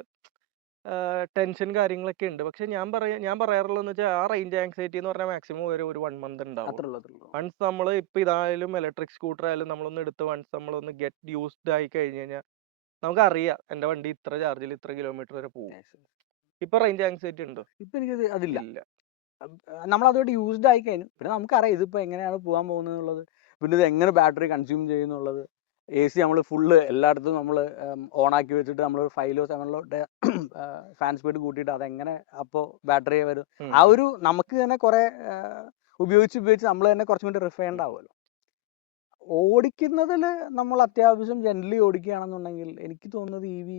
ടെൻഷൻ കാര്യങ്ങളൊക്കെ ഉണ്ട്. പക്ഷെ ഞാൻ പറയാറുള്ളതെന്ന് വെച്ചാൽ ആ റേഞ്ച് ആങ്സൈറ്റി എന്ന് പറഞ്ഞാൽ മാക്സിമം ഒരു 1 മന്ത് ഉണ്ടാവും. അത്രേ ഉള്ളൂ. വൺസ് നമ്മൾ ഇപ്പൊ ഇതായാലും ഇലക്ട്രിക് സ്കൂട്ടർ ആയാലും നമ്മളൊന്ന് എടുത്ത് വൺസ് നമ്മളൊന്ന് ഗെറ്റ് യൂസ്ഡ് ആയി കഴിഞ്ഞ് കഴിഞ്ഞാൽ നമുക്കറിയാം എന്റെ വണ്ടി ഇത്ര ചാർജിൽ ഇത്ര കിലോമീറ്റർ വരെ പോകും. ഇപ്പൊ റേഞ്ച് ആങ്സൈറ്റി ഉണ്ടോ? ഇപ്പൊ എനിക്ക് അതില്ല. ഇല്ല. നമ്മൾ അതുകൊണ്ട് യൂസ്ഡ് ആയി കഴിഞ്ഞു. പിന്നെ നമുക്കറിയാം ഇതിപ്പോ എങ്ങനെയാണ് പോകാൻ പോകുന്നത് എന്നുള്ളത്, പിന്നെ ഇത് എങ്ങനെ ബാറ്ററി കൺസ്യൂം ചെയ്യുന്നുള്ളത്. AC നമ്മൾ ഫുള്ള് എല്ലായിടത്തും നമ്മൾ ഓൺ ആക്കി വെച്ചിട്ട് നമ്മൾ 5 7 ഫാൻ സ്പീഡ് കൂട്ടിയിട്ട് അതെങ്ങനെ അപ്പോൾ ബാറ്ററി വരും. ആ ഒരു നമുക്ക് തന്നെ കുറെ ഉപയോഗിച്ച് നമ്മൾ തന്നെ കുറച്ചും കൂടി റിഫൈൻഡ് ആവുമല്ലോ. ഓടിക്കുന്നതിൽ നമ്മൾ അത്യാവശ്യം ജെന്റലി ഓടിക്കുകയാണെന്നുണ്ടെങ്കിൽ എനിക്ക് തോന്നുന്നത് EV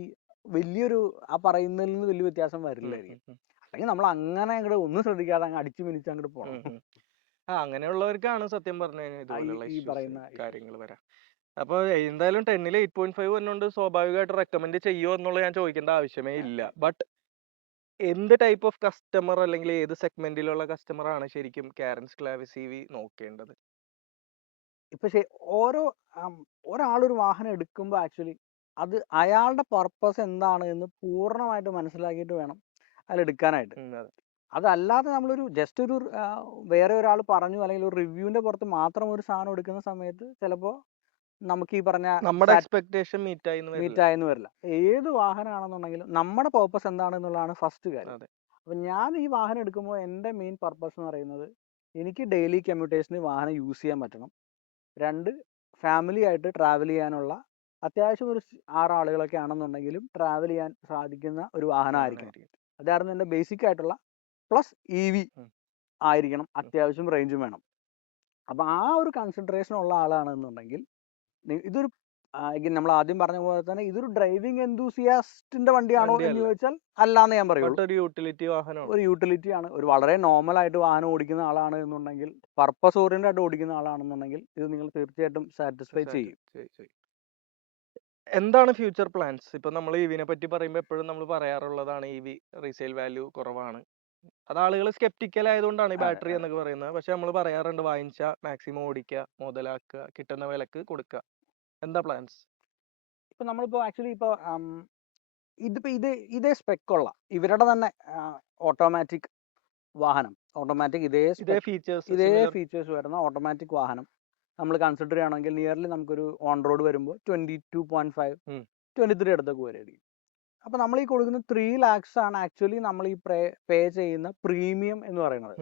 വലിയൊരു ആ പറയുന്നതിൽ നിന്ന് വലിയ വ്യത്യാസം വരില്ലായിരിക്കും. അല്ലെങ്കിൽ നമ്മൾ അങ്ങനെ അങ്ങോട്ട് ഒന്നും ശ്രദ്ധിക്കാതെ അങ്ങ് അടിച്ചു മിനിച്ച് അങ്ങോട്ട് പോകണം. അങ്ങനെയുള്ളവർക്കാണ് സത്യം പറഞ്ഞു കഴിഞ്ഞാൽ ഇതുപോലുള്ള ഈ പറയുന്ന കാര്യങ്ങൾ വരാം. അപ്പൊ എന്തായാലും 10ൽ 8.5 വന്നുകൊണ്ട് സ്വാഭാവികമായിട്ട് റെക്കമെൻഡ് ചെയ്യുമോ എന്നുള്ളത് ഞാൻ ചോദിക്കേണ്ട ആവശ്യമേ ഇല്ല. ബട്ട് എന്ത് ടൈപ്പ് ഓഫ് കസ്റ്റമർ അല്ലെങ്കിൽ ഏത് സെഗ്മെന്റിലുള്ള കസ്റ്റമർ ആണ് ശരിക്കും കാരൻസ് ക്ലാവിസ് EV നോക്കേണ്ടത്? ഇപ്പൊ ഒരാളൊരു വാഹനം എടുക്കുമ്പോൾ ആക്ച്വലി അത് അയാളുടെ പർപ്പസ് എന്താണ് എന്ന് പൂർണ്ണമായിട്ട് മനസ്സിലാക്കിയിട്ട് വേണം അതിലെടുക്കാനായിട്ട്. അതല്ലാതെ നമ്മളൊരു ജസ്റ്റ് ഒരു വേറെ ഒരാൾ പറഞ്ഞു അല്ലെങ്കിൽ ഒരു റിവ്യൂവിന്റെ പുറത്ത് മാത്രം ഒരു സാധനം എടുക്കുന്ന സമയത്ത് ചിലപ്പോൾ നമുക്ക് ഈ പറഞ്ഞ നമ്മുടെ എക്സ്പെക്ടേഷൻ മീറ്റ് ആയെന്ന് വരില്ല. ഏത് വാഹനമാണെന്നുണ്ടെങ്കിലും നമ്മുടെ പർപ്പസ് എന്താണെന്നുള്ളതാണ് ഫസ്റ്റ് കാര്യം. അപ്പൊ ഞാൻ ഈ വാഹനം എടുക്കുമ്പോൾ എൻ്റെ മെയിൻ പർപ്പസ് എന്ന് പറയുന്നത് എനിക്ക് ഡെയിലി കമ്മ്യൂട്ടേഷന് വാഹനം യൂസ് ചെയ്യാൻ പറ്റണം. 2, ഫാമിലി ആയിട്ട് ട്രാവൽ ചെയ്യാനുള്ള അത്യാവശ്യം ഒരു 6 ആളുകളൊക്കെ ആണെന്നുണ്ടെങ്കിലും ട്രാവൽ ചെയ്യാൻ സാധിക്കുന്ന ഒരു വാഹനമായിരിക്കണം. അതായിരുന്നു എൻ്റെ ബേസിക് ആയിട്ടുള്ള. പ്ലസ് EV ആയിരിക്കണം, അത്യാവശ്യം റേഞ്ചും വേണം. അപ്പൊ ആ ഒരു കൺസിഡറേഷൻ ഉള്ള ആളാണെന്നുണ്ടെങ്കിൽ ഇതൊരു നമ്മൾ ആദ്യം പറഞ്ഞ പോലെ തന്നെ ഇതൊരു ഡ്രൈവിംഗ് എന്തൂസിയാസ്റ്റിന്റെ വണ്ടിയാണോ എന്ന് ചോദിച്ചാൽ അല്ലാന്ന് ഞാൻ പറയുള്ളൂ. ഒരു യൂട്ടിലിറ്റി ആണ്. ഒരു വളരെ നോർമൽ ആയിട്ട് വാഹനം ഓടിക്കുന്ന ആളാണ് എന്നുണ്ടെങ്കിൽ, പർപ്പസ് ഓറിയന്റഡ് ആയിട്ട് ഓടിക്കുന്ന ആളാണെന്നുണ്ടെങ്കിൽ ഇത് നിങ്ങൾ തീർച്ചയായിട്ടും സാറ്റിസ്ഫൈ ചെയ്യും. എന്താണ് ഫ്യൂച്ചർ പ്ലാൻസ്? ഇപ്പൊ നമ്മൾ EVനെ പറ്റി പറയുമ്പോൾ എപ്പോഴും നമ്മൾ പറയാറുള്ളതാണ് EV റീസെയിൽ വാല്യൂ കുറവാണ്. അത് ആളുകൾ സ്കെപ്റ്റിക്കൽ ആയതുകൊണ്ടാണ് ഈ ബാറ്ററി എന്നൊക്കെ പറയുന്നത്. പക്ഷെ നമ്മൾ പറയാറുണ്ട് വാങ്ങിച്ച മാക്സിമം ഓടിക്കുക, മുതലാക്കുക, കിട്ടുന്ന വിലക്ക് കൊടുക്കുക. എന്താ പ്ലാൻസ്? ഇപ്പൊ നമ്മളിപ്പോ ആക്ച്വലി ഇതേ സ്പെക്കുള്ള ഇവരുടെ തന്നെ ഓട്ടോമാറ്റിക് വാഹനം, ഓട്ടോമാറ്റിക് ഇതേ ഫീച്ചേഴ്സ് വരുന്ന ഓട്ടോമാറ്റിക് വാഹനം നമ്മൾ കൺസിഡർ ചെയ്യുകയാണെങ്കിൽ നിയർലി നമുക്കൊരു ഓൺ റോഡ് വരുമ്പോൾ 22.5 23 അടുത്തൊക്കെ വരെയായിരിക്കും. അപ്പൊ നമ്മൾ ഈ കൊടുക്കുന്ന 3 lakhs ആണ് ആക്ച്വലി നമ്മൾ ഈ പേ ചെയ്യുന്ന പ്രീമിയം എന്ന് പറയുന്നത്.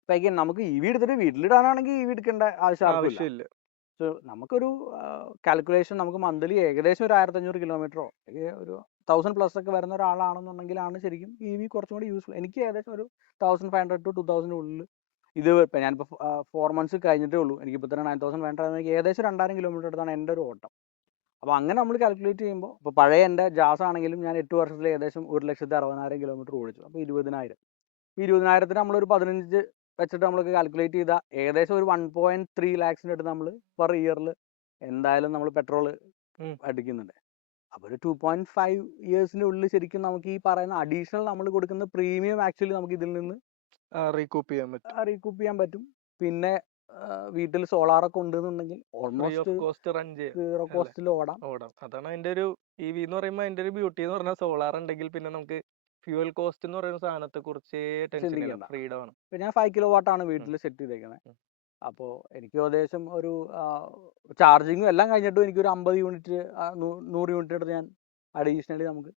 അപ്പൊ again നമുക്ക് EV എടുത്തിട്ട് വീട്ടിലിടാനാണെങ്കിൽ EV എടുക്കേണ്ട ആവശ്യമില്ല. സോ നമുക്കൊരു കാൽക്കുലേഷൻ നമുക്ക് മന്ത്ലി ഏകദേശം ഒരു 1500 കിലോമീറ്ററോ ഒരു 1000+ ഒക്കെ വരുന്ന ഒരാളാണെന്നുണ്ടെങ്കിലാണ് ശരിക്കും EV കുറച്ചും കൂടി യൂസ്ഫുൾ. എനിക്ക് ഏകദേശം ഒരു 1500 to 2000 ഉള്ളിൽ ഇത് ഇപ്പം ഞാനിപ്പോൾ 4 months കഴിഞ്ഞിട്ടേ ഉള്ളൂ. എനിക്കിപ്പോൾ തന്നെ 9000 വേണ്ട, ഏകദേശം 2000 കിലോമീറ്റർ അടുത്താണ് എൻ്റെ ഒരു ഓട്ടം. അപ്പോൾ അങ്ങനെ നമ്മൾ കാൽക്കുലേറ്റ് ചെയ്യുമ്പോൾ ഇപ്പോൾ പഴയ എൻ്റെ ജാസ് ആണെങ്കിലും ഞാൻ 8 വർഷത്തിൽ ഏകദേശം 1,60,000 കിലോമീറ്റർ ഓടിച്ചു. അപ്പോൾ 20,000 20,000 നമ്മളൊരു 15 വെച്ചിട്ട് നമ്മൾക്ക് കാൽക്കുലേറ്റ് ചെയ്താൽ ഏകദേശം ഒരു 1.3 lakhs അടുത്ത് നമ്മൾ പെർ ഇയറിൽ എന്തായാലും നമ്മൾ പെട്രോൾ അടിക്കുന്നുണ്ട്. അപ്പോൾ ഒരു 2.5 yearsന്റെ ഉള്ളിൽ ശരിക്കും നമുക്ക് ഈ പറയുന്ന അഡീഷണൽ നമ്മൾ കൊടുക്കുന്ന പ്രീമിയം ആക്ച്വലി നമുക്ക് ഇതിൽ നിന്ന് റീകൂപ്പ് ചെയ്യാൻ പറ്റും. പിന്നെ വീട്ടിൽ സോളാറൊക്കെ ഉണ്ടെന്നുണ്ടെങ്കിൽ free almost of cost run ചെയ്യാം സീറോ അല്ലേ? കോസ്റ്റിൽ ഓടാം. ഓടാം. അതാണ് അതിന്റെ ഒരു EV എന്ന് പറയുമ്പോൾ അതിന്റെ ഒരു ബ്യൂട്ടി എന്ന് പറഞ്ഞാൽ സോളാർ ഉണ്ടെങ്കിൽ പിന്നെ നമുക്ക് ഫ്യൂവൽ കോസ്റ്റ് എന്ന് പറയുന്ന സാധനത്തെ കുറിച്ചേ ടെൻഷൻ ഇല്ല, ചിന്തിക്കണ്ട. ഫ്രീഡം ആണ്. ഇപ്പം ഞാൻ 5 കിലോ വാട്ടാണ് ഉം, വീട്ടിൽ സെറ്റ് ചെയ്തേക്കുന്നത്. ഉം, അപ്പോൾ എനിക്ക് ഏകദേശം ഒരു ചാർജിങ്ങും എല്ലാം കഴിഞ്ഞിട്ടും എനിക്കൊരു 50 യൂണിറ്റ് 100 യൂണിറ്റ് എടുത്ത് ഞാൻ അഡീഷണലി നമുക്ക്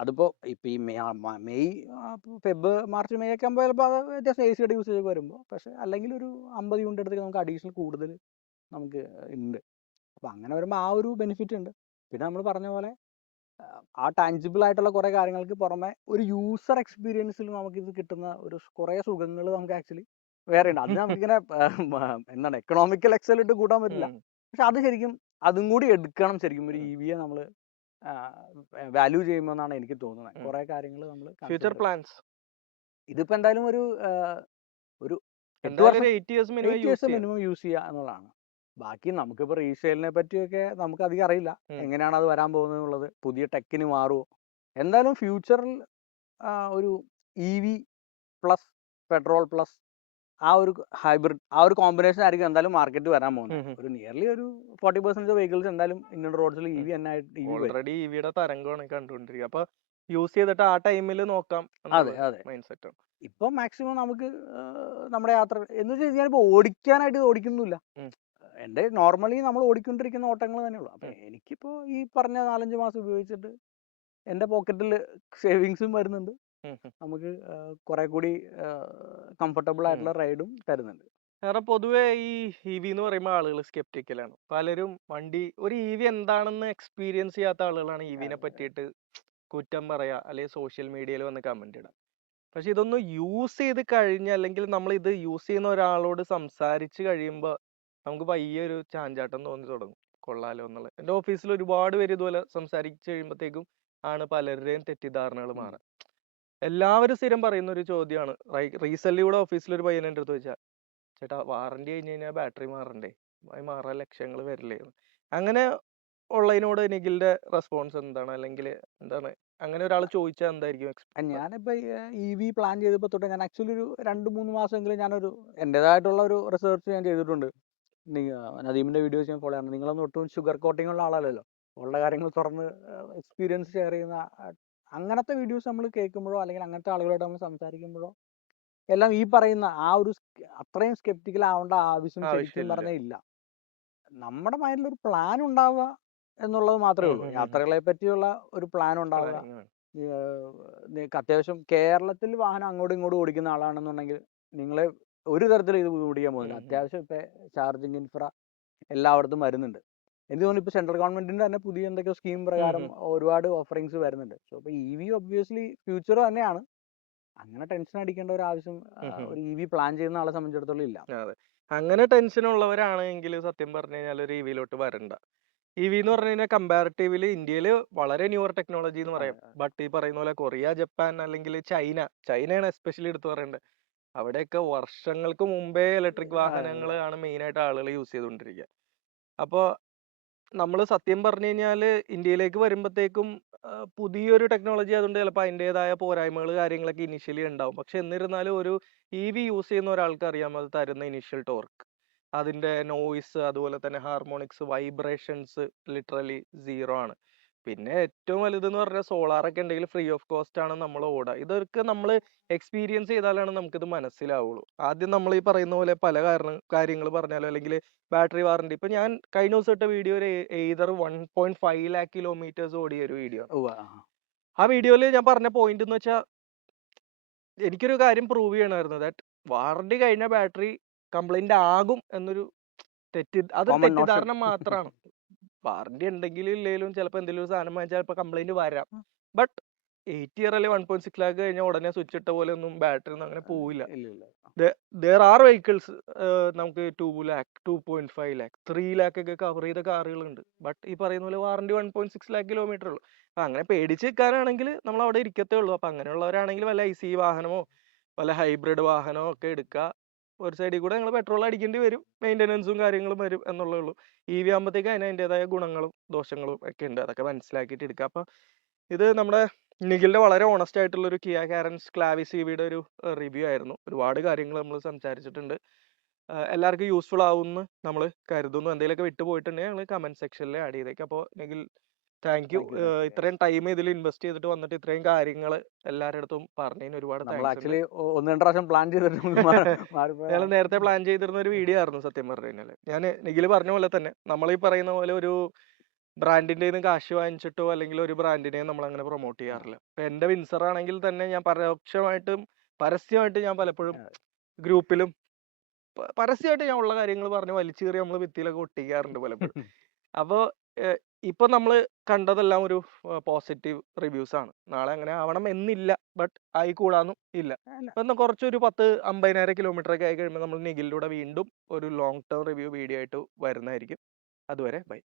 അതിപ്പോൾ ഇപ്പം ഈ മെയ് ഫെബ് മാർച്ച് മെയ് ഒക്കെ ആകുമ്പോൾ ചിലപ്പോൾ അത് ജസ്റ്റ് എ സിയുടെ യൂസേജ് വരുമ്പോൾ, പക്ഷേ അല്ലെങ്കിൽ ഒരു 50 യൂണിറ്റ് എടുത്തേക്ക് നമുക്ക് അഡീഷണൽ കൂടുതൽ നമുക്ക് ഉണ്ട്. അപ്പോൾ അങ്ങനെ വരുമ്പോൾ ആ ഒരു ബെനിഫിറ്റ് ഉണ്ട്. പിന്നെ നമ്മൾ പറഞ്ഞ പോലെ ആ ടാഞ്ചിബിൾ ആയിട്ടുള്ള കുറേ കാര്യങ്ങൾക്ക് പുറമെ ഒരു യൂസർ എക്സ്പീരിയൻസിൽ നമുക്കിത് കിട്ടുന്ന ഒരു കുറേ സുഖങ്ങൾ നമുക്ക് ആക്ച്വലി വേറെ ഉണ്ട്. അത് നമുക്കിങ്ങനെ എന്താണ് എക്കണോമിക്കൽ എക്സൽ ഇട്ട് കൂട്ടാൻ പറ്റില്ല. ഉം. പക്ഷെ അത് ശരിക്കും അതും കൂടി എടുക്കണം ശരിക്കും ഒരു EV നമ്മൾ വാല്യൂ ചെയ്യുമ്പോൾ എന്നാണ് എനിക്ക് തോന്നുന്നത്. കുറേ കാര്യങ്ങൾ നമ്മൾ ഫ്യൂച്ചർ പ്ലാൻസ് ഇതിപ്പോൾ എന്തായാലും ഒരു 8 എന്തായാലും വർഷം ഒരു 8 ഇയേഴ്സ് മിനിമം 8 യൂസ് ഇയേഴ്സ് ചെയ്യാം. മിനിമം യൂസ് ചെയ്യുക എന്നുള്ളതാണ്. ബാക്കി നമുക്കിപ്പോൾ റീസെയിലിനെ പറ്റിയൊക്കെ നമുക്ക് അധികം അറിയില്ല, എങ്ങനെയാണ് അത് വരാൻ പോകുന്നത് എന്നുള്ളത്. പുതിയ ടെക്കിന് മാറുമോ എന്തായാലും ഫ്യൂച്ചറിൽ ഒരു EV പ്ലസ് പെട്രോൾ പ്ലസ് ആ ഒരു ഹൈബ്രിഡ് ആ ഒരു കോമ്പിനേഷൻ ആയിരിക്കും എന്തായാലും മാർക്കറ്റ് വരാൻ പോകുന്നത്. ഒരു നിയർലി ഒരു 40% വെഹിക്കിൾസ് എന്തായാലും ഇന്ത്യൻ റോഡ്സിൽ EV തന്നെ ആയിട്ട് EV വരും. ഓൾറെഡി EVയുടെ തരംഗമാണ് കണ്ടുകൊണ്ടിരിക്കുക. അപ്പൊ യൂസ് ചെയ്തിട്ട് ആ ടൈമിൽ നോക്കാം അതെ അതെ. മൈൻഡ് സെറ്റ് ആണ്. ഇപ്പം മാക്സിമം നമുക്ക് നമ്മുടെ യാത്ര എന്ന് വെച്ച് കഴിഞ്ഞാൽ ഇപ്പോൾ ഓടിക്കാനായിട്ട് ഓടിക്കുന്നില്ല. എൻ്റെ നോർമലി നമ്മൾ ഓടിക്കൊണ്ടിരിക്കുന്ന ഓട്ടങ്ങൾ തന്നെയുള്ളൂ. അപ്പം എനിക്കിപ്പോൾ ഈ പറഞ്ഞ 4-5 മാസം ഉപയോഗിച്ചിട്ട് എൻ്റെ പോക്കറ്റിൽ സേവിങ്സും വരുന്നുണ്ട്, നമുക്ക് കുറെ കൂടി കംഫർട്ടബിൾ ആയിട്ടുള്ള റൈഡും തരുന്നുണ്ട്. കാരണം പൊതുവെ ഈ EV എന്ന് പറയുമ്പോൾ ആളുകൾ സ്കെപ്റ്റിക്കലാണ്. പലരും ഒരു EV എന്താണെന്ന് എക്സ്പീരിയൻസ് ചെയ്യാത്ത ആളുകളാണ് EVനെ പറ്റിയിട്ട് കുറ്റം പറയാ, അല്ലെങ്കിൽ സോഷ്യൽ മീഡിയയിൽ വന്ന് കമന്റ് ഇടാം. പക്ഷെ ഇതൊന്ന് യൂസ് ചെയ്ത് കഴിഞ്ഞ, അല്ലെങ്കിൽ നമ്മൾ ഇത് യൂസ് ചെയ്യുന്ന ഒരാളോട് സംസാരിച്ച് കഴിയുമ്പോൾ നമുക്ക് പയ്യെ ഒരു ചാഞ്ചാട്ടം തോന്നി തുടങ്ങും, കൊള്ളാലോ എന്നുള്ളത്. എൻ്റെ ഓഫീസിൽ ഒരുപാട് പേര് ഇതുപോലെ സംസാരിച്ച് കഴിയുമ്പോഴത്തേക്കും ആണ് പലരുടെയും തെറ്റിദ്ധാരണകൾ മാറുക. എല്ലാവരും സ്ഥിരം പറയുന്ന ഒരു ചോദ്യമാണ്, റീസെന്റ് കൂടെ ഓഫീസിൽ ഒരു പയ്യൻ എൻ്റെ അടുത്ത് ചോദിച്ചാൽ, ചേട്ടാ വാറണ്ടി കഴിഞ്ഞ് കഴിഞ്ഞാൽ ബാറ്ററി മാറണ്ടേ, മാറാൻ ലക്ഷങ്ങൾ വരില്ലേ? അങ്ങനെ ഉള്ളതിനോട് നിഖിലിന്റെ റെസ്പോൺസ് എന്താണ്, അല്ലെങ്കിൽ എന്താണ് അങ്ങനെ ഒരാൾ ചോദിച്ചാൽ എന്തായിരിക്കും? ഞാനിപ്പോൾ EV പ്ലാൻ ചെയ്തപ്പോൾ തൊട്ട് ഞാൻ ആക്ച്വലി ഒരു 2-3 മാസമെങ്കിലും ഞാനൊരു എൻ്റെതായിട്ടുള്ള ഒരു റിസർച്ച് ഞാൻ ചെയ്തിട്ടുണ്ട്. നദീമിൻ്റെ വീഡിയോസ് ഞാൻ ഫോളോ ചെയ്യണം. നിങ്ങളൊന്നും ഒട്ടും ഷുഗർ കോട്ടിംഗ് ഉള്ള ആളല്ലല്ലോ, ഉള്ള കാര്യങ്ങൾ തുറന്ന് എക്സ്പീരിയൻസ് ഷെയർ ചെയ്യുന്ന അങ്ങനത്തെ വീഡിയോസ് നമ്മൾ കേൾക്കുമ്പോഴോ അല്ലെങ്കിൽ അങ്ങനത്തെ ആളുകളോട് നമ്മൾ സംസാരിക്കുമ്പോഴോ എല്ലാം ഈ പറയുന്ന ആ ഒരു അത്രയും സ്കെപ്റ്റിക്കൽ ആവേണ്ട ആവശ്യം ശരിക്കും പറഞ്ഞാൽ ഇല്ല. നമ്മുടെ മൈൻഡിൽ ഒരു പ്ലാൻ ഉണ്ടാവുക എന്നുള്ളത് മാത്രമേ ഉള്ളൂ. യാത്രകളെ പറ്റിയുള്ള ഒരു പ്ലാൻ ഉണ്ടാവുക. നിങ്ങൾക്ക് അത്യാവശ്യം കേരളത്തിൽ വാഹനം അങ്ങോട്ടും ഇങ്ങോട്ടും ഓടിക്കുന്ന ആളാണെന്നുണ്ടെങ്കിൽ നിങ്ങളെ ഒരു തരത്തിലും ഇത് ഓടിക്കാൻ പോകുന്നില്ല. അത്യാവശ്യം ഇപ്പം ചാർജിങ് ഇൻഫ്ര എല്ലായിടത്തും വരുന്നുണ്ട്. എനിക്ക് തോന്നുന്നു ഇപ്പോൾ സെൻട്രൽ ഗവൺമെന്റിന്റെ തന്നെ പുതിയ എന്തൊക്കെയോ സ്കീം പ്രകാരം ഒരുപാട് ഓഫറിങ്സ് വരുന്നുണ്ട്. സോ ഇപ്പോൾ EV ഒബ്വിയസ്ലി ഫ്യൂച്ചർ തന്നെയാണ്. അങ്ങനെ ടെൻഷൻ അടിക്കേണ്ട ഒരു ആവശ്യം ഒരു EV പ്ലാൻ ചെയ്യുന്ന ആളെ സംബന്ധിച്ചിടത്തോളം ഇല്ല. അതെ, അങ്ങനെ ടെൻഷൻ ഉള്ളവരാണെങ്കിൽ സത്യം പറഞ്ഞു കഴിഞ്ഞാൽ ഒരു EVയിലോട്ട് വരണ്ട. EV എന്ന് പറഞ്ഞു കഴിഞ്ഞാൽ കമ്പാരിറ്റീവ്ലി ഇന്ത്യയിൽ വളരെ ന്യൂവർ ടെക്നോളജി എന്ന് പറയാം. ബട്ട് ഈ പറയുന്ന പോലെ കൊറിയ, ജപ്പാൻ അല്ലെങ്കിൽ ചൈനയാണ് എസ്പെഷ്യലി എടുത്തു പറയേണ്ടത്. അവിടെയൊക്കെ വർഷങ്ങൾക്ക് മുമ്പേ ഇലക്ട്രിക് വാഹനങ്ങൾ ആണ് മെയിൻ ആയിട്ട് ആളുകൾ യൂസ് ചെയ്തുകൊണ്ടിരിക്കുക. അപ്പോൾ നമ്മൾ സത്യം പറഞ്ഞു കഴിഞ്ഞാൽ ഇന്ത്യയിലേക്ക് വരുമ്പോഴത്തേക്കും പുതിയൊരു ടെക്നോളജി ആയതുകൊണ്ട് ചിലപ്പോൾ അതിൻ്റെതായ പോരായ്മകൾ കാര്യങ്ങളൊക്കെ ഇനിഷ്യലി ഉണ്ടാവും. പക്ഷെ എന്നിരുന്നാലും ഒരു EV യൂസ് ചെയ്യുന്ന ഒരാൾക്ക് അറിയാം അത് തരുന്ന ഇനിഷ്യൽ ടോർക്ക്, അതിന്റെ നോയ്സ്, അതുപോലെ തന്നെ ഹാർമോണിക്സ്, വൈബ്രേഷൻസ് ലിറ്ററലി സീറോ ആണ്. പിന്നെ ഏറ്റവും വലുതെന്ന് പറഞ്ഞാൽ സോളാറൊക്കെ ഉണ്ടെങ്കിൽ ഫ്രീ ഓഫ് കോസ്റ്റ് ആണ് നമ്മൾ ഓടുക. ഇതൊക്കെ നമ്മൾ എക്സ്പീരിയൻസ് ചെയ്താലാണ് നമുക്കിത് മനസ്സിലാവുള്ളൂ. ആദ്യം നമ്മൾ ഈ പറയുന്ന പോലെ പല കാര്യങ്ങൾ പറഞ്ഞാലോ, അല്ലെങ്കിൽ ബാറ്ററി വാറണ്ടി. ഇപ്പൊ ഞാൻ കഴിഞ്ഞ ദിവസം ഇട്ട വീഡിയോ ഒരു എയ്തർ 1.5 lakh കിലോമീറ്റേഴ്സ് ഓടിയ ഒരു വീഡിയോ. ആ വീഡിയോയിൽ ഞാൻ പറഞ്ഞ പോയിന്റ് എന്ന് വെച്ചാൽ എനിക്കൊരു കാര്യം പ്രൂവ് ചെയ്യണമായിരുന്നു, ദാറ്റ് വാറണ്ടി കഴിഞ്ഞ ബാറ്ററി കംപ്ലൈന്റ് ആകും എന്നൊരു അതൊരു തെറ്റിദ്ധാരണ മാത്രമാണ്. വാറണ്ടി ഉണ്ടെങ്കിലും ഇല്ലെങ്കിലും ചിലപ്പോൾ എന്തെങ്കിലും ഒരു സാധനം വാങ്ങിച്ചാൽ ചിലപ്പോൾ കംപ്ലൈന്റ് വരാം. ബട്ട് 8 ഇയർ അല്ലെങ്കിൽ 1.6 lakh കഴിഞ്ഞാൽ ഉടനെ സ്വിച്ച് ഇട്ട പോലെ ഒന്നും ബാറ്ററി ഒന്നും അങ്ങനെ പോവില്ല. there are vehicles നമുക്ക് 2 lakh, 2.5 lakh, 3 lakh ഒക്കെ കവർ ചെയ്ത കാറുകളുണ്ട്. ബട്ട് ഈ പറയുന്ന പോലെ വാറണ്ടി 1.6 lakh കിലോമീറ്റർ ഉള്ളൂ. അപ്പൊ അങ്ങനെ പേടിച്ച് നിൽക്കാനാണെങ്കിൽ നമ്മൾ അവിടെ ഇരിക്കത്തേ ഉള്ളൂ. അപ്പൊ അങ്ങനെയുള്ളവരാണെങ്കിൽ വല്ല ICE വാഹനമോ വല്ല ഹൈബ്രിഡ് വാഹനമോ ഒക്കെ എടുക്കുക. ഒരു സൈഡിൽ കൂടെ നിങ്ങൾ പെട്രോൾ അടിക്കേണ്ടി വരും, മെയിൻ്റെനൻസും കാര്യങ്ങളും വരും എന്നുള്ളേ ഉള്ളൂ. EV ആകുമ്പോഴത്തേക്ക് അതിൻ്റെതായ ഗുണങ്ങളും ദോഷങ്ങളും ഒക്കെ ഉണ്ട്, അതൊക്കെ മനസ്സിലാക്കിയിട്ട് എടുക്കുക. അപ്പൊ ഇത് നമ്മുടെ നിഖിലിന്റെ വളരെ ഓണസ്റ്റ് ആയിട്ടുള്ള ഒരു കിയ കാരൻസ് ക്ലാവിസ് EVയുടെ ഒരു റിവ്യൂ ആയിരുന്നു. ഒരുപാട് കാര്യങ്ങൾ നമ്മൾ സംസാരിച്ചിട്ടുണ്ട്. എല്ലാവർക്കും യൂസ്ഫുൾ ആവുമെന്ന് നമ്മൾ കരുതുന്നു. എന്തെങ്കിലുമൊക്കെ വിട്ടുപോയിട്ടുണ്ടെങ്കിൽ ഞങ്ങൾ കമന്റ് സെക്ഷനിൽ ആഡ് ചെയ്തേക്കാം. അപ്പോൾ Nikhil thank you. Thank you, thank you. ഇത്രയും ടൈം ഇതിൽ ഇൻവെസ്റ്റ് ചെയ്തിട്ട് വന്നിട്ട് ഇത്രയും കാര്യങ്ങൾ എല്ലാവരുടെ അടുത്തും പറഞ്ഞതിന് ഒരുപാട് നമ്മൾ താങ്ക്സ് ഉണ്ട്. ആക്ച്വലി ഒന്ന് രണ്ട് പ്രാവശ്യം പ്ലാൻ ചെയ്തിട്ട് നമ്മൾ ഞങ്ങൾ മാറിപ്പോയതാണ്. നേരത്തെ പ്ലാൻ ചെയ്തിരുന്ന ഒരു വീഡിയോ ആയിരുന്നു സത്യം പറഞ്ഞു കഴിഞ്ഞാൽ. ഞാൻ നിഖിൽ പറഞ്ഞ പോലെ തന്നെ നമ്മൾ ഈ പറയുന്ന പോലെ ഒരു ബ്രാൻഡിന്റെ കാശ് വാങ്ങിച്ചിട്ടോ അല്ലെങ്കിൽ ഒരു ബ്രാൻഡിനെയും നമ്മൾ അങ്ങനെ പ്രൊമോട്ട് ചെയ്യാറില്ല. ഇപ്പൊ എന്റെ വിൻസർ ആണെങ്കിൽ തന്നെ ഞാൻ പരോക്ഷമായിട്ടും പരസ്യമായിട്ട് ഞാൻ പലപ്പോഴും ഗ്രൂപ്പിലും പരസ്യമായിട്ട് ഞാൻ ഉള്ള കാര്യങ്ങൾ പറഞ്ഞ് വലിച്ചു കയറി നമ്മൾ ഭിത്തിയിലൊക്കെ ഒട്ടിക്കാറുണ്ട് പലപ്പോഴും. അപ്പോൾ ഇപ്പൊ നമ്മൾ കണ്ടതെല്ലാം ഒരു പോസിറ്റീവ് റിവ്യൂസ് ആണ്. നാളെ അങ്ങനെ ആവണം എന്നില്ല, ബട്ട് ആയിക്കൂടാന്നും ഇല്ല. അപ്പൊ എന്നാ കുറച്ചൊരു 10-50,000 കിലോമീറ്റർ ഒക്കെ ആയി കഴിയുമ്പോൾ നമ്മൾ നിഖിലിലൂടെ വീണ്ടും ഒരു ലോങ് ടേം റിവ്യൂ വീഡിയോ ആയിട്ട് വരുന്നതായിരിക്കും. അതുവരെ ബൈ.